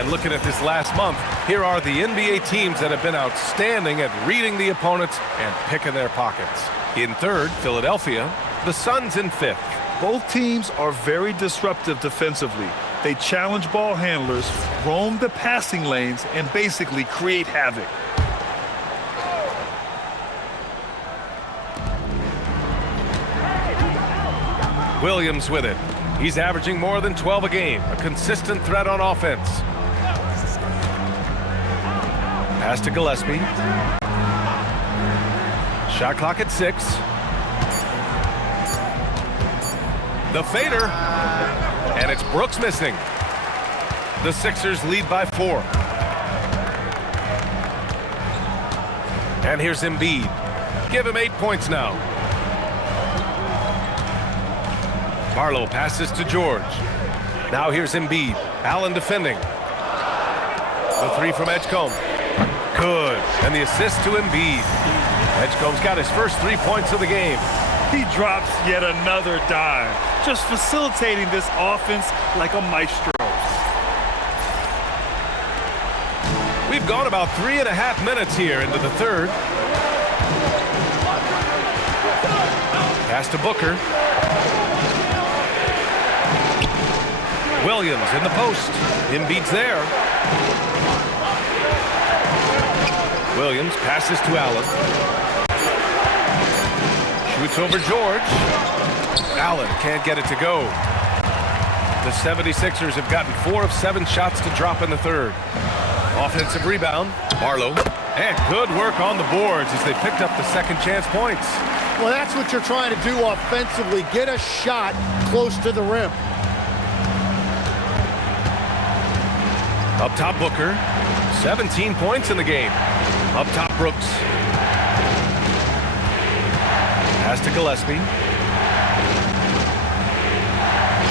Looking at this last month, here are the NBA teams that have been outstanding at reading the opponents and picking their pockets. In third, Philadelphia, the Suns in fifth. Both teams are very disruptive defensively. They challenge ball handlers, roam the passing lanes, and basically create havoc. Williams with it. He's averaging more than 12 a game, a consistent threat on offense. Pass to Gillespie. Shot clock at 6. The fader. And it's Brooks missing. The Sixers lead by 4. And here's Embiid. Give him 8 points now. Barlow passes to George. Now here's Embiid. Allen defending. The 3 from Edgecombe. Good. And the assist to Embiid. Edgecombe's got his first 3 points of the game. He drops yet another dime, just facilitating this offense like a maestro. We've gone about 3.5 minutes here into the third. Pass to Booker. Williams in the post. Embiid's there. Williams passes to Allen. Shoots over George. Allen can't get it to go. The 76ers have gotten 4 of 7 shots to drop in the third. Offensive rebound. Barlow. And good work on the boards as they picked up the second chance points. Well, that's what you're trying to do offensively. Get a shot close to the rim. Up top, Booker. 17 points in the game. Up top, Brooks. Pass to Gillespie.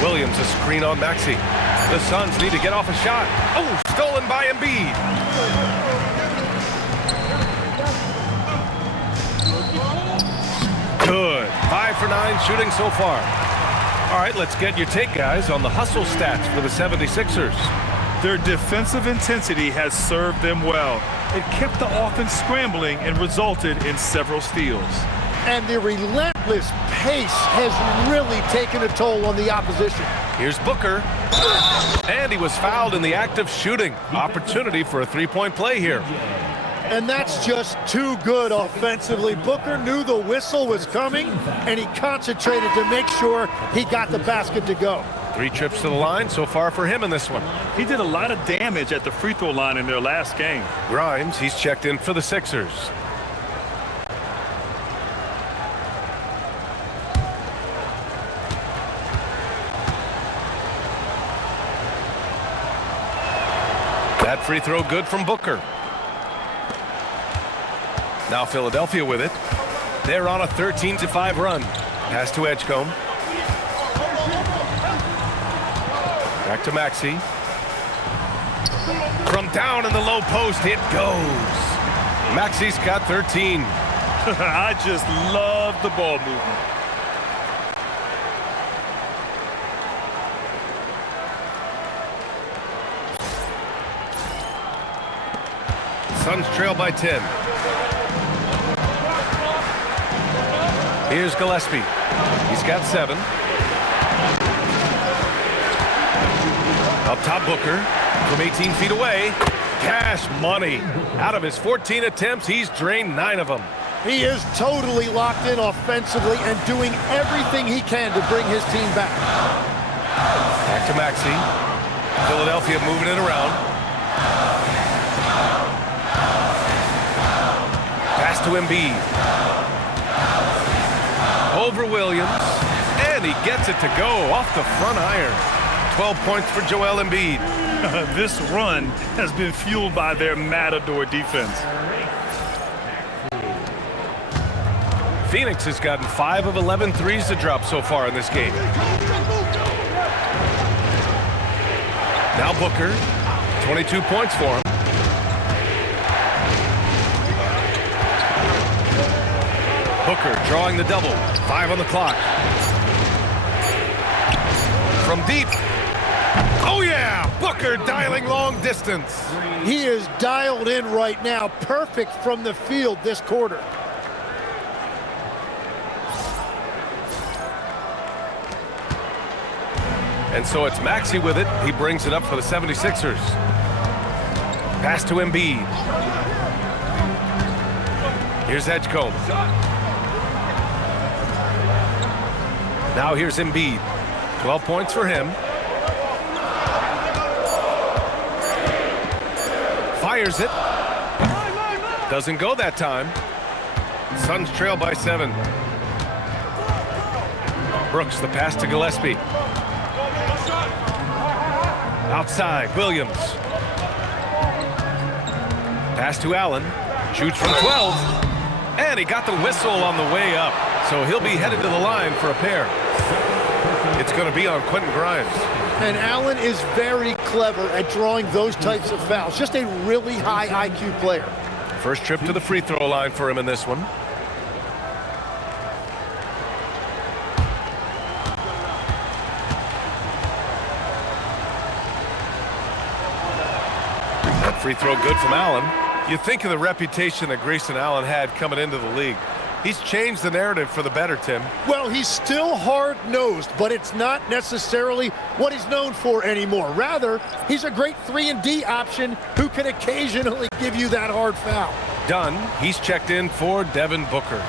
Williams a screen on Maxey. The Suns need to get off a shot. Oh, stolen by Embiid. Good. 5 for 9 shooting so far. All right, let's get your take, guys, on the hustle stats for the 76ers. Their defensive intensity has served them well. It kept the offense scrambling and resulted in several steals. And the relentless pace has really taken a toll on the opposition. Here's Booker. And he was fouled in the act of shooting. Opportunity for a three-point play here. And that's just too good offensively. Booker knew the whistle was coming, and he concentrated to make sure he got the basket to go. 3 trips to the line so far for him in this one. He did a lot of damage at the free throw line in their last game. Grimes, he's checked in for the Sixers. That free throw good from Booker. Now Philadelphia with it. They're on a 13-5 run. Pass to Edgecombe. Back to Maxey. From down in the low post, it goes. Maxey's got 13. I just love the ball movement. Suns trail by 10. Here's Gillespie. He's got 7. Up top, Booker from 18 feet away. Cash money. Out of his 14 attempts, he's drained 9 of them. He is totally locked in offensively and doing everything he can to bring his team back. Back to Maxey. Philadelphia moving it around. Pass to Embiid. Over Williams. And he gets it to go off the front iron. 12 points for Joel Embiid. This run has been fueled by their Matador defense. Phoenix has gotten 5 of 11 threes to drop so far in this game. Now Booker, 22 points for him. Booker drawing the double, 5 on the clock. From deep. Oh yeah, Booker dialing long distance. He is dialed in right now, perfect from the field this quarter. And so it's Maxey with it. He brings it up for the 76ers. Pass to Embiid. Here's Edgecombe. Now here's Embiid. 12 points for him. Fires it. Doesn't go that time. Suns trail by 7. Brooks, the pass to Gillespie. Outside, Williams. Pass to Allen. Shoots from 12. And he got the whistle on the way up. So he'll be headed to the line for a pair. It's going to be on Quentin Grimes. And Allen is very clever at drawing those types of fouls. Just a really high IQ player. First trip to the free throw line for him in this one. That free throw good from Allen. You think of the reputation that Grayson Allen had coming into the league. He's changed the narrative for the better, Tim. Well, he's still hard-nosed, but it's not necessarily what he's known for anymore. Rather, he's a great 3-and-D option who can occasionally give you that hard foul. Done. He's checked in for Devin Booker.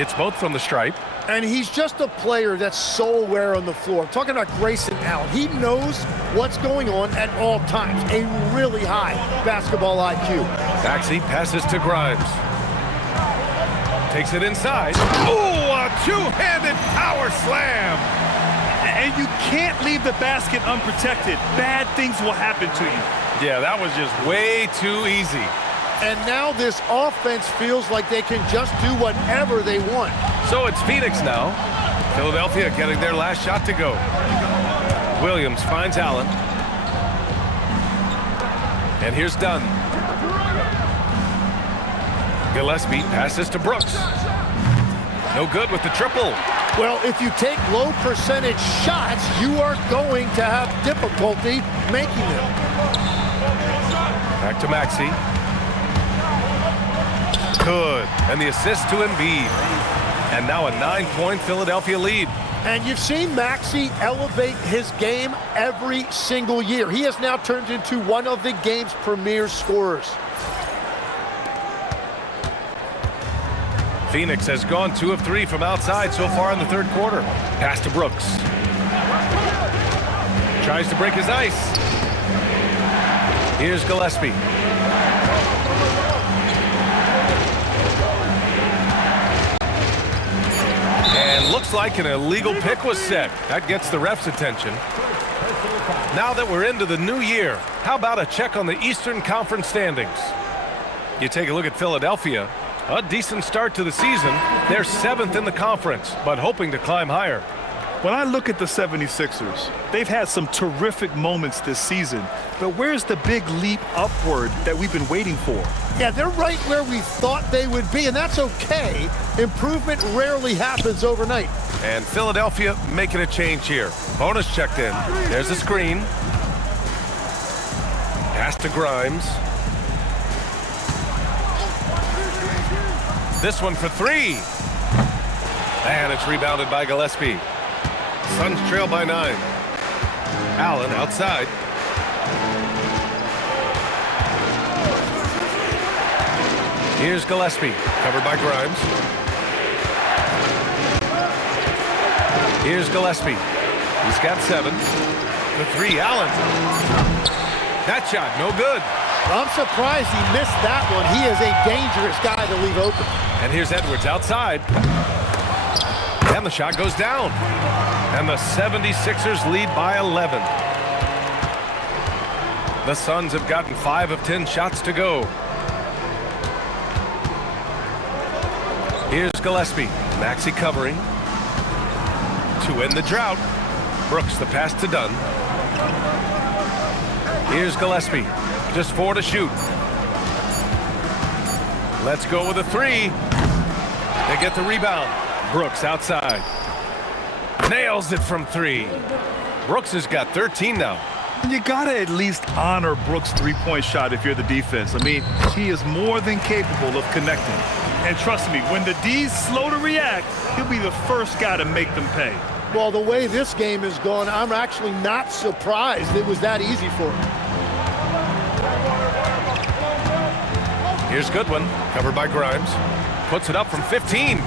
It's both from the stripe. And he's just a player that's so aware on the floor. I'm talking about Grayson Allen. He knows what's going on at all times. A really high basketball IQ. Maxey passes to Grimes. Takes it inside. Oh, a two-handed power slam. And you can't leave the basket unprotected. Bad things will happen to you. Yeah, that was just way too easy. And now this offense feels like they can just do whatever they want. So it's Phoenix now. Philadelphia getting their last shot to go. Williams finds Allen. And here's Dunn. Gillespie passes to Brooks. No good with the triple. Well, if you take low percentage shots, you are going to have difficulty making them. Back to Maxey. Good. And the assist to Embiid. And now a 9-point Philadelphia lead. And you've seen Maxey elevate his game every single year. He has now turned into one of the game's premier scorers. Phoenix has gone 2 of 3 from outside so far in the third quarter. Pass to Brooks. Tries to break his ice. Here's Gillespie. And looks like an illegal pick was set. That gets the ref's attention. Now that we're into the new year, how about a check on the Eastern Conference standings? You take a look at Philadelphia. A decent start to the season. They're 7th in the conference, but hoping to climb higher. When I look at the 76ers, they've had some terrific moments this season, but where's the big leap upward that we've been waiting for? Yeah, they're right where we thought they would be, and that's okay. Improvement rarely happens overnight. And Philadelphia making a change here. Bonus checked in. There's a screen. Pass to Grimes. This one for three. And it's rebounded by Gillespie. Suns trail by 9. Allen outside. Here's Gillespie, covered by Grimes. Here's Gillespie. He's got 7. The 3, Allen. That shot, no good. I'm surprised he missed that one. He is a dangerous guy to leave open. And here's Edwards outside. And the shot goes down. And the 76ers lead by 11. The Suns have gotten 5 of 10 shots to go. Here's Gillespie. Maxey covering. To end the drought. Brooks the pass to Dunn. Here's Gillespie. Just 4 to shoot. Let's go with a 3. They get the rebound. Brooks outside. Nails it from 3. Brooks has got 13 now. You gotta at least honor Brooks' three-point shot if you're the defense. I mean, he is more than capable of connecting. And trust me, when the D's slow to react, he'll be the first guy to make them pay. Well, the way this game is going, I'm actually not surprised it was that easy for him. Here's Goodwin, covered by Grimes. Puts it up from 15.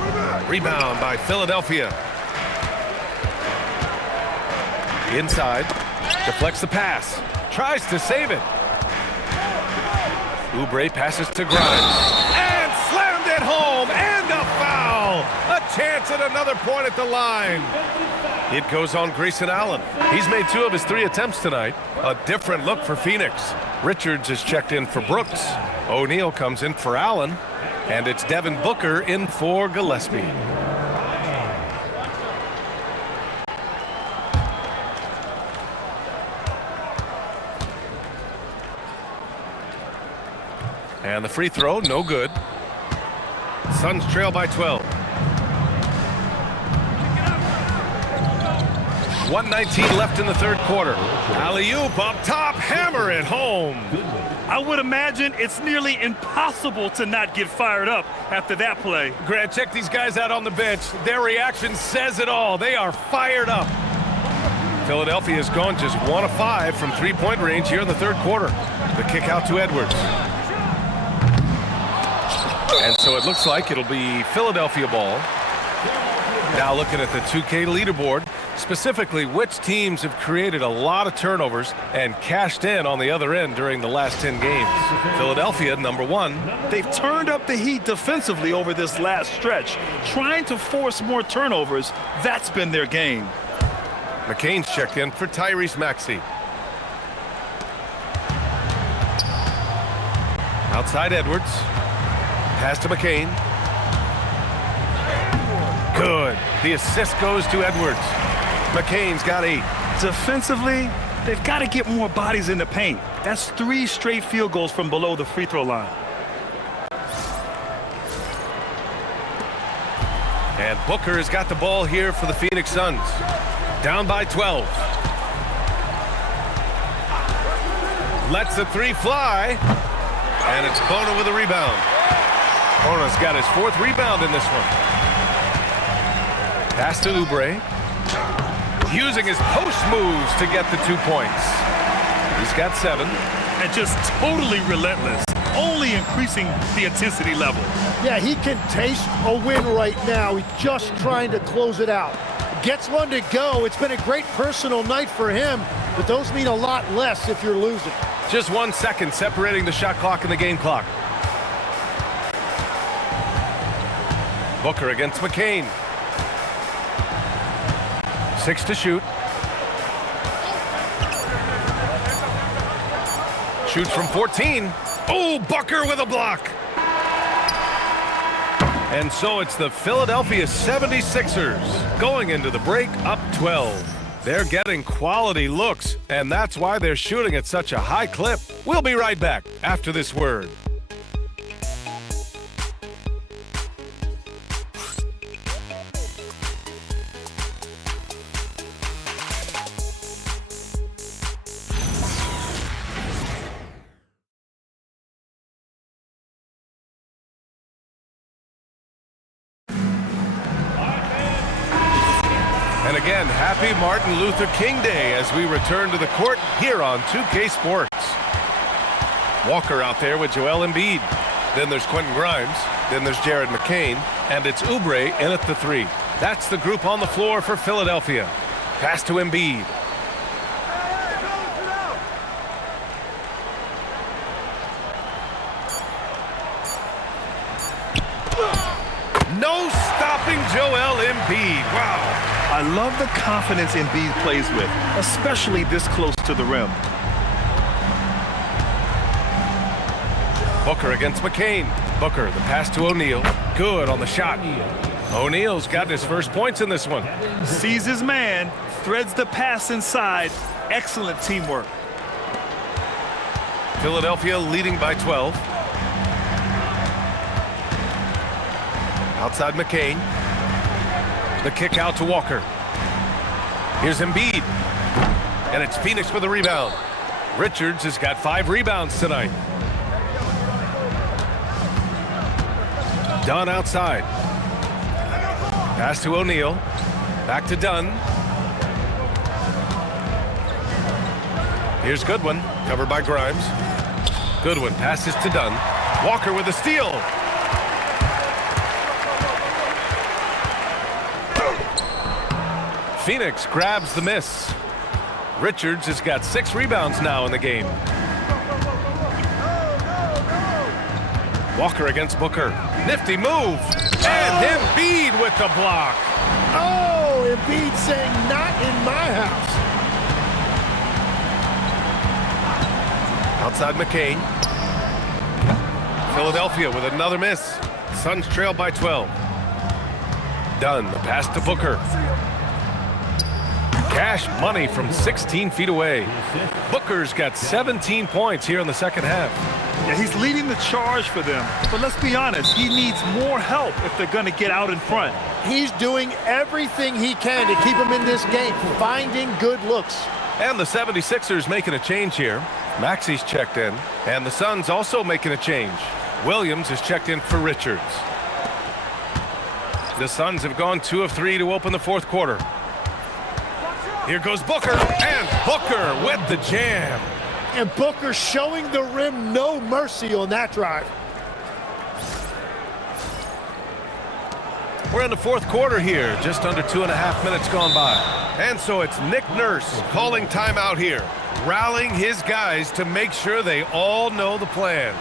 Rebound by Philadelphia. Inside. Deflects the pass. Tries to save it. Oubre passes to Grimes. And slammed it home. And a foul. A chance at another point at the line. It goes on Grayson Allen. He's made 2 of his 3 attempts tonight. A different look for Phoenix. Richards is checked in for Brooks. O'Neal comes in for Allen. And it's Devin Booker in for Gillespie. And the free throw, no good. Suns trail by 12. 1:19 left in the third quarter. Alley-oop up top, hammer it home. I would imagine it's nearly impossible to not get fired up after that play. Grant, check these guys out on the bench. Their reaction says it all. They are fired up. Philadelphia has gone just 1 of 5 from three-point range here in the third quarter. The kick out to Edwards. And so it looks like it'll be Philadelphia ball. Now looking at the 2K leaderboard, specifically which teams have created a lot of turnovers and cashed in on the other end during the last 10 games. Philadelphia, number 1. They've turned up the heat defensively over this last stretch, trying to force more turnovers. That's been their game. McCain's checked in for Tyrese Maxey. Outside Edwards. Pass to McCain. Good. The assist goes to Edwards. McCain's got 8. Defensively, they've got to get more bodies in the paint. That's 3 straight field goals from below the free throw line. And Booker has got the ball here for the Phoenix Suns. Down by 12. Lets the 3 fly. And it's Bona with a rebound. Bona's got his 4th rebound in this one. Pass to Oubre. Using his post moves to get the 2 points. He's got 7. And just totally relentless, only increasing the intensity level. Yeah, he can taste a win right now. He's just trying to close it out. Gets one to go. It's been a great personal night for him, but those mean a lot less if you're losing. Just 1 second separating the shot clock and the game clock. Booker against McCain. 6 to shoot. Shoots from 14. Oh, Booker with a block. And so it's the Philadelphia 76ers going into the break up 12. They're getting quality looks, and that's why they're shooting at such a high clip. We'll be right back after this word. And again, happy Martin Luther King Day as we return to the court here on 2K Sports. Walker out there with Joel Embiid. Then there's Quentin Grimes. Then there's Jared McCain. And it's Oubre in at the 3. That's the group on the floor for Philadelphia. Pass to Embiid. No stopping Joel Embiid. Wow. I love the confidence Embiid plays with, especially this close to the rim. Booker against McCain. Booker, the pass to O'Neal. Good on the shot. O'Neal's got his first points in this one. Sees his man, threads the pass inside. Excellent teamwork. Philadelphia leading by 12. Outside McCain. The kick out to Walker. Here's Embiid. And it's Phoenix with a rebound. Richards has got 5 rebounds tonight. Dunn outside. Pass to O'Neal. Back to Dunn. Here's Goodwin, covered by Grimes. Goodwin passes to Dunn. Walker with a steal. Phoenix grabs the miss. Richards has got 6 rebounds now in the game. Walker against Booker. Nifty move. And Embiid with the block. Oh, Embiid saying, not in my house. Outside McCain. Philadelphia with another miss. Suns trail by 12. Dunn, the pass to Booker. Cash money from 16 feet away. Booker's got 17 points here in the second half. Yeah, he's leading the charge for them. But let's be honest, he needs more help if they're going to get out in front. He's doing everything he can to keep him in this game, finding good looks. And the 76ers making a change here. Maxi's checked in. And the Suns also making a change. Williams is checked in for Richards. The Suns have gone 2 of 3 to open the fourth quarter. Here goes Booker, and Booker with the jam. And Booker showing the rim no mercy on that drive. We're in the fourth quarter here, just under 2.5 minutes gone by. And so it's Nick Nurse calling timeout here, rallying his guys to make sure they all know the plan.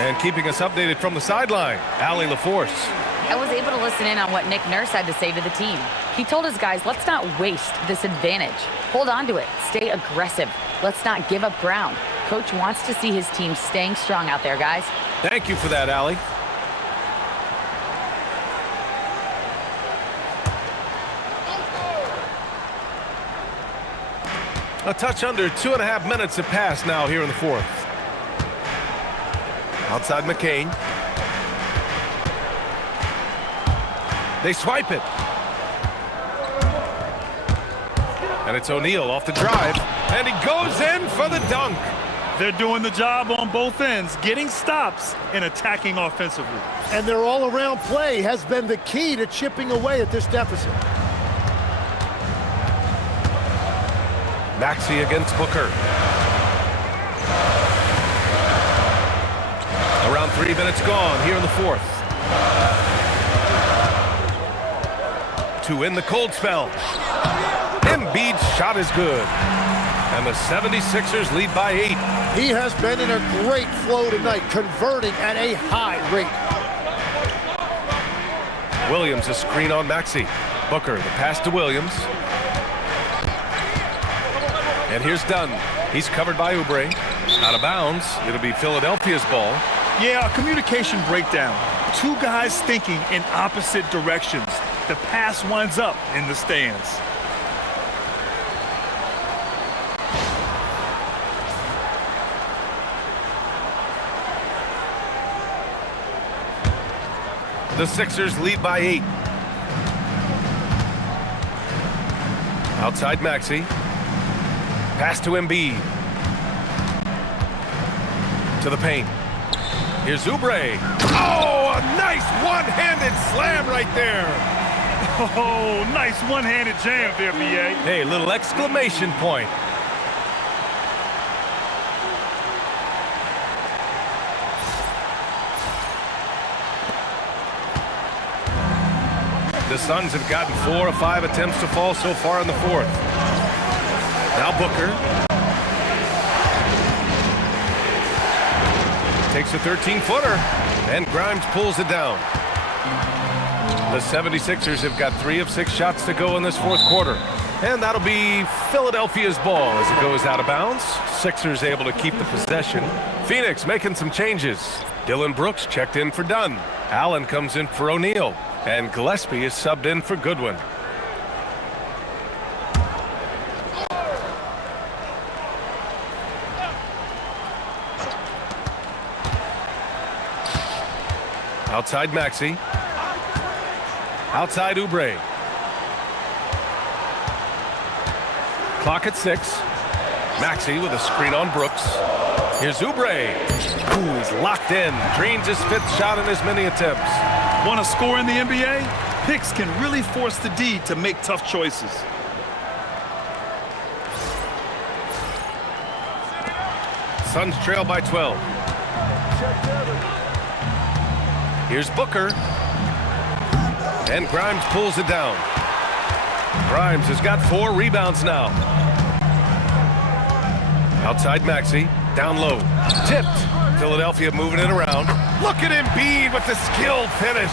And keeping us updated from the sideline, Allie LaForce. I was able to listen in on what Nick Nurse had to say to the team. He told his guys, let's not waste this advantage. Hold on to it. Stay aggressive. Let's not give up ground. Coach wants to see his team staying strong out there, guys. Thank you for that, Allie. A touch under 2.5 minutes have passed now here in the fourth. Outside McCain. They swipe it. And it's O'Neal off the drive. And he goes in for the dunk. They're doing the job on both ends, getting stops and attacking offensively. And their all-around play has been the key to chipping away at this deficit. Maxey against Booker. Around 3 minutes gone here in the fourth. To end the cold spell. Embiid's shot is good. And the 76ers lead by 8. He has been in a great flow tonight, converting at a high rate. Williams a screen on Maxey. Booker, the pass to Williams. And here's Dunn. He's covered by Oubre. Out of bounds. It'll be Philadelphia's ball. Yeah, a communication breakdown. Two guys thinking in opposite directions. The pass winds up in the stands. The Sixers lead by 8. Outside Maxey. Pass to Embiid. To the paint. Here's Oubre. Oh, a nice one-handed slam right there. Oh, nice one-handed jam there, B.A. Hey, little exclamation point. The Suns have gotten 4 of 5 attempts to fall so far in the fourth. Now Booker. Takes a 13-footer, and Grimes pulls it down. The 76ers have got 3 of 6 shots to go in this fourth quarter. And that'll be Philadelphia's ball as it goes out of bounds. Sixers able to keep the possession. Phoenix making some changes. Dylan Brooks checked in for Dunn. Allen comes in for O'Neal. And Gillespie is subbed in for Goodwin. Outside Maxey. Outside Oubre. Clock at 6. Maxey with a screen on Brooks. Here's Oubre. Ooh, he's locked in. Drains his 5th shot in as many attempts. Want to score in the NBA? Picks can really force the D to make tough choices. Suns trail by 12. Here's Booker. And Grimes pulls it down. Grimes has got 4 rebounds now. Outside Maxey. Down low. Tipped. Philadelphia moving it around. Look at Embiid with the skilled finish.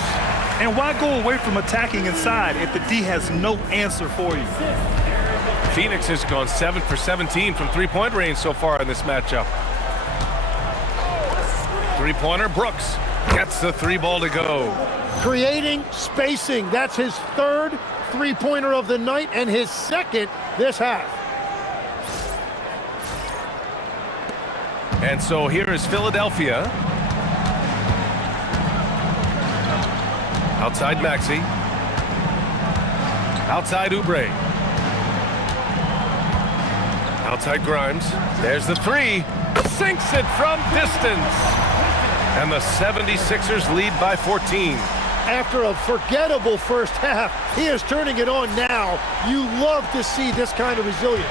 And why go away from attacking inside if the D has no answer for you? Phoenix has gone 7 for 17 from three-point range so far in this matchup. Three-pointer, Brooks gets the 3-ball to go. Creating spacing. That's his 3rd three-pointer of the night and his 2nd this half. And so here is Philadelphia. Outside Maxey. Outside Oubre. Outside Grimes. There's the 3. Sinks it from distance. And the 76ers lead by 14. After a forgettable first half, he is turning it on now. You love to see this kind of resilience.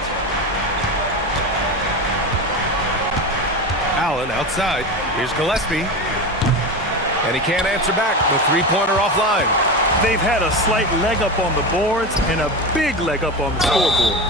Allen outside. Here's Gillespie. And he can't answer back. The 3-pointer offline. They've had a slight leg up on the boards and a big leg up on the scoreboard.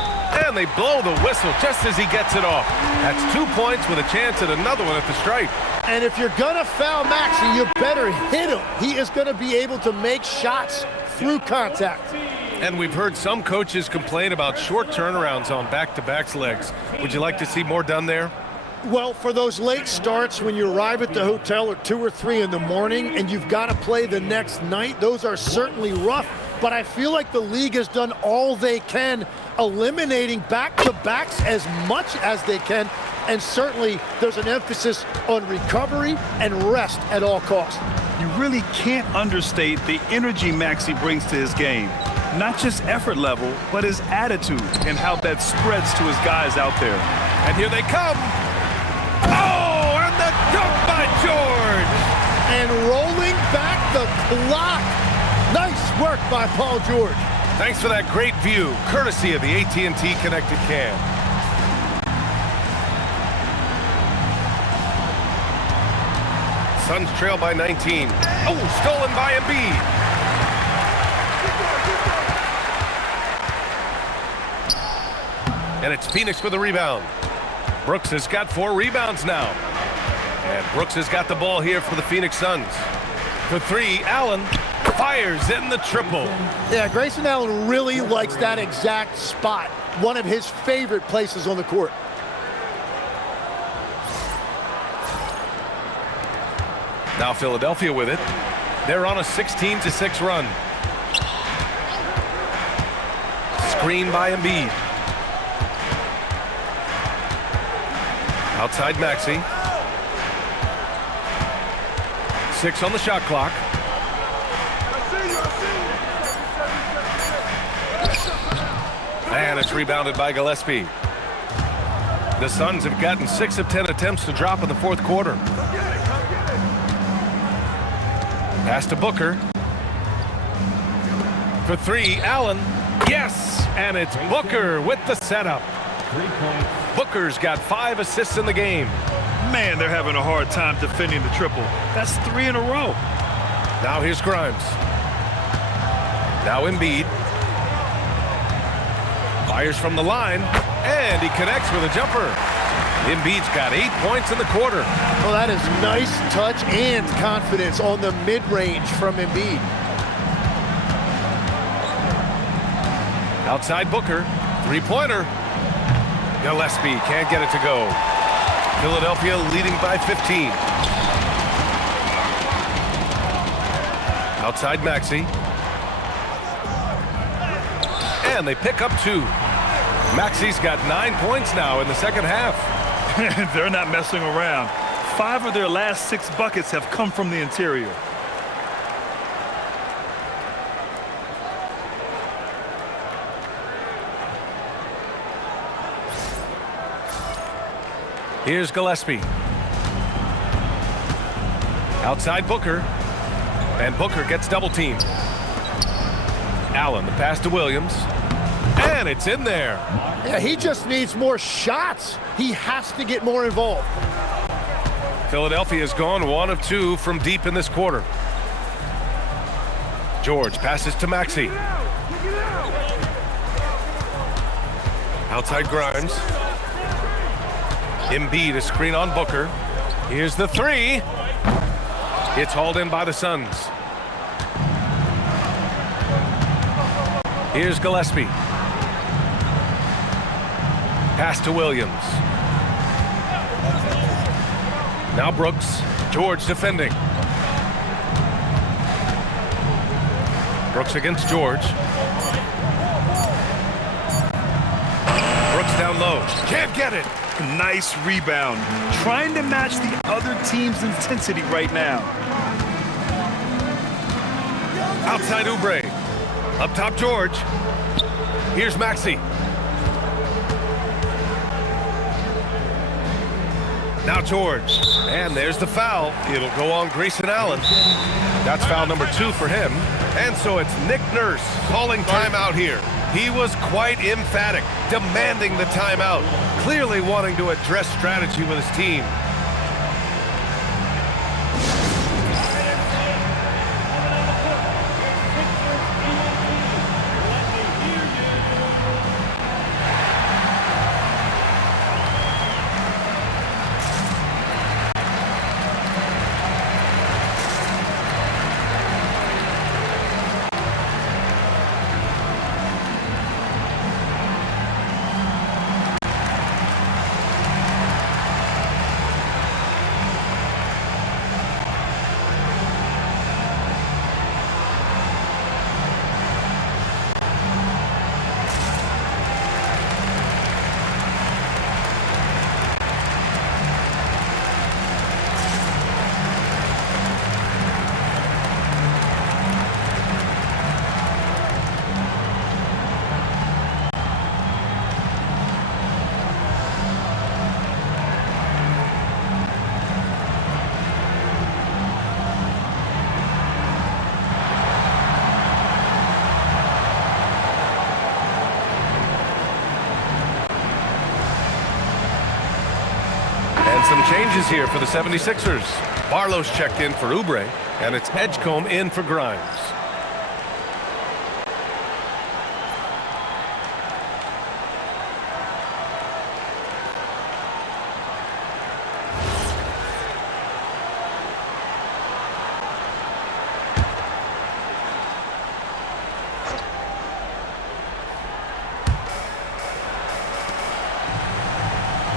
And they blow the whistle just as he gets it off. That's 2 points with a chance at another one at the stripe. And if you're going to foul Maxey, you better hit him. He is going to be able to make shots through contact. And we've heard some coaches complain about short turnarounds on back-to-backs legs. Would you like to see more done there? Well, for those late starts when you arrive at the hotel at 2 or 3 in the morning and you've got to play the next night, those are certainly rough. but I feel like the league has done all they can, eliminating back-to-backs as much as they can, and certainly there's an emphasis on recovery and rest at all costs. You really can't understate the energy Maxey brings to his game. Not just effort level, but his attitude and how that spreads to his guys out there. And here they come. Oh, and the dunk by George. And rolling back the clock. Nice work by Paul George. Thanks for that great view, courtesy of the AT&T Connected Cam. Suns trail by 19. Oh, stolen by Embiid. And it's Phoenix with the rebound. Brooks has got 4 rebounds now. And Brooks has got the ball here for the Phoenix Suns. For 3, Allen fires in the triple. Yeah, Grayson Allen really likes that exact spot. One of his favorite places on the court. Now Philadelphia with it. They're on a 16-6 run. Screen by Embiid. Outside Maxey. 6 on the shot clock. And it's rebounded by Gillespie. The Suns have gotten 6 of 10 attempts to drop in the fourth quarter. Pass to Booker. For 3, Allen. Yes! And it's Booker with the setup. 3 points. Booker's got 5 assists in the game. Man, they're having a hard time defending the triple. That's 3 in a row. Now here's Grimes. Now Embiid. Fires from the line, and he connects with a jumper. Embiid's got 8 points in the quarter. Well, that is nice touch and confidence on the mid-range from Embiid. Outside Booker, 3-pointer. Gillespie can't get it to go. Philadelphia leading by 15. Outside Maxey. And they pick up 2. Maxey's got 9 points now in the second half. They're not messing around. 5 of their last 6 buckets have come from the interior. Here's Gillespie. Outside Booker. And Booker gets double teamed. Allen, the pass to Williams. And it's in there. Yeah, he just needs more shots. He has to get more involved. Philadelphia's gone 1 of 2 from deep in this quarter. George passes to Maxey. Outside Grimes. Embiid, a screen on Booker. Here's the 3. It's hauled in by the Suns. Here's Gillespie. Pass to Williams. Now Brooks. George defending. Brooks against George. Brooks down low. Can't get it. Nice rebound. Trying to match the other team's intensity right now. Outside Oubre. Up top George. Here's Maxey. Now George. And there's the foul. It'll go on Grayson Allen. That's foul number 2 for him. And so it's Nick Nurse calling timeout here. He was quite emphatic, demanding the timeout, clearly wanting to address strategy with his team. And some changes here for the 76ers. Barlow's checked in for Oubre, and it's Edgecombe in for Grimes.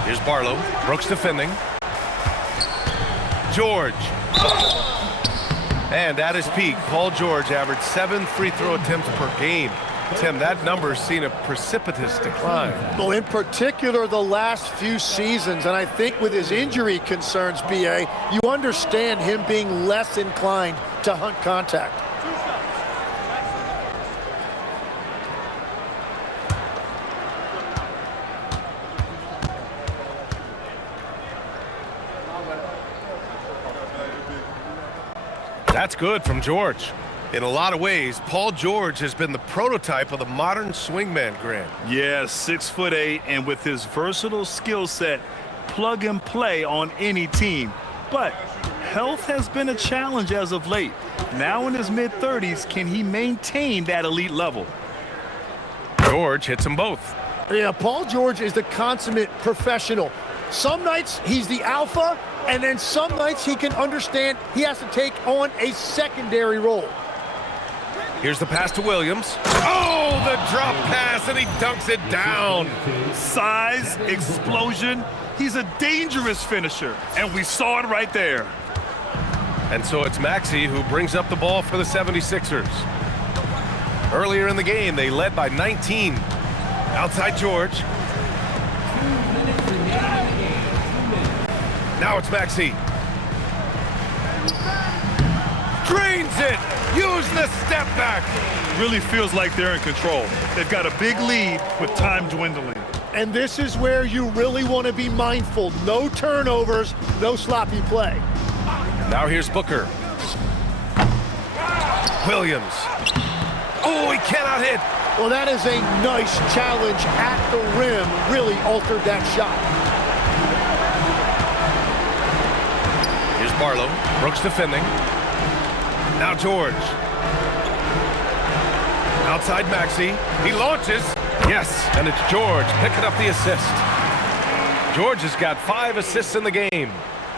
Here's Barlow. Brooks defending. George. And at his peak, Paul George averaged 7 free throw attempts per game. Tim, that number's seen a precipitous decline. Well, in particular, the last few seasons, and I think with his injury concerns, B.A., you understand him being less inclined to hunt contact. That's good from George. In a lot of ways, Paul George has been the prototype of the modern swingman, Grant. Yeah, 6'8", and with his versatile skill set, plug and play on any team. But health has been a challenge as of late. Now in his mid-30s, can he maintain that elite level? George hits them both. Yeah, Paul George is the consummate professional. Some nights he's the alpha, and then some nights he can understand he has to take on a secondary role. Here's the pass to Williams. Oh, the drop pass, and he dunks it down. Size, explosion. He's a dangerous finisher, and we saw it right there. And so it's Maxey who brings up the ball for the 76ers. Earlier in the game, they led by 19. Outside George. Now it's Maxey. Drains it. Use the step back. Really feels like they're in control. They've got a big lead with time dwindling. And this is where you really want to be mindful. No turnovers, no sloppy play. Now here's Booker. Williams. Oh, he cannot hit. Well, that is a nice challenge at the rim. Really altered that shot. Here's Barlow. Brooks defending. Now George. Outside Maxey. He launches. Yes, and it's George picking up the assist. George has got 5 assists in the game.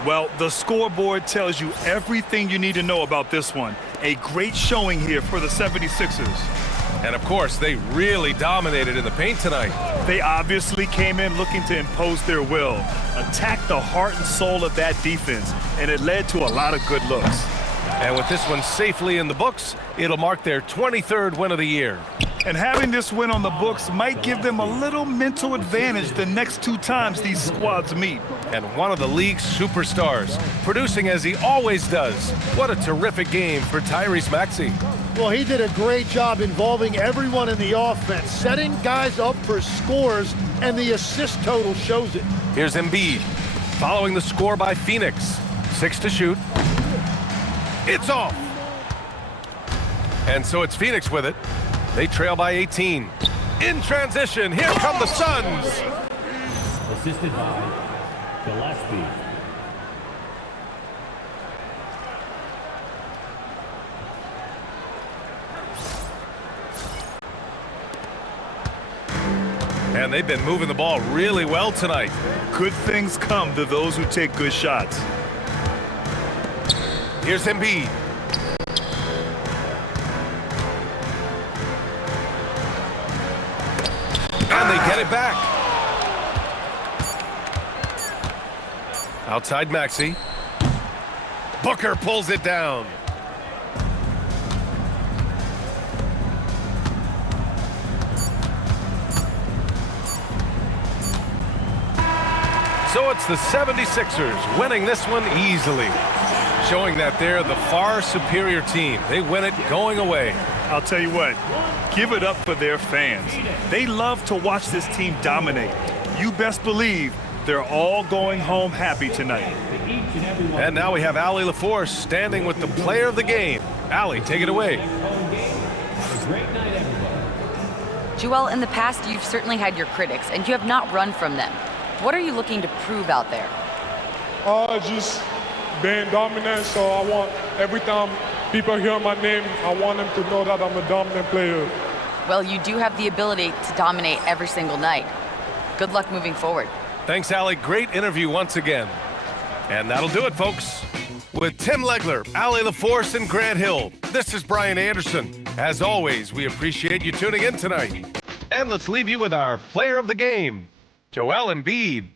Well, the scoreboard tells you everything you need to know about this one. A great showing here for the 76ers. And of course, they really dominated in the paint tonight. They obviously came in looking to impose their will, attack the heart and soul of that defense, and it led to a lot of good looks. And with this one safely in the books, it'll mark their 23rd win of the year. And having this win on the books might give them a little mental advantage the next 2 times these squads meet. And one of the league's superstars, producing as he always does. What a terrific game for Tyrese Maxey. Well, he did a great job involving everyone in the offense, setting guys up for scores, and the assist total shows it. Here's Embiid, following the score by Phoenix. 6 to shoot. It's off. And so it's Phoenix with it. They trail by 18. In transition, here come the Suns. Assisted by Gillespie. And they've been moving the ball really well tonight. Good things come to those who take good shots. Here's Embiid. And they get it back. Outside Maxey. Booker pulls it down. So it's the 76ers winning this one easily, showing that they're the far superior team. They win it going away. I'll tell you what, give it up for their fans. They love to watch this team dominate. You best believe they're all going home happy tonight. And now we have Allie LaForce standing with the player of the game. Allie, take it away. Joel, in the past, you've certainly had your critics, and you have not run from them. What are you looking to prove out there? Just being dominant. So I want every time people hear my name, I want them to know that I'm a dominant player. Well, you do have the ability to dominate every single night. Good luck moving forward. Thanks, Allie. Great interview once again. And that'll do it, folks. With Tim Legler, Allie LaForce, and Grant Hill, this is Brian Anderson. As always, we appreciate you tuning in tonight. And let's leave you with our player of the game, Joel Embiid.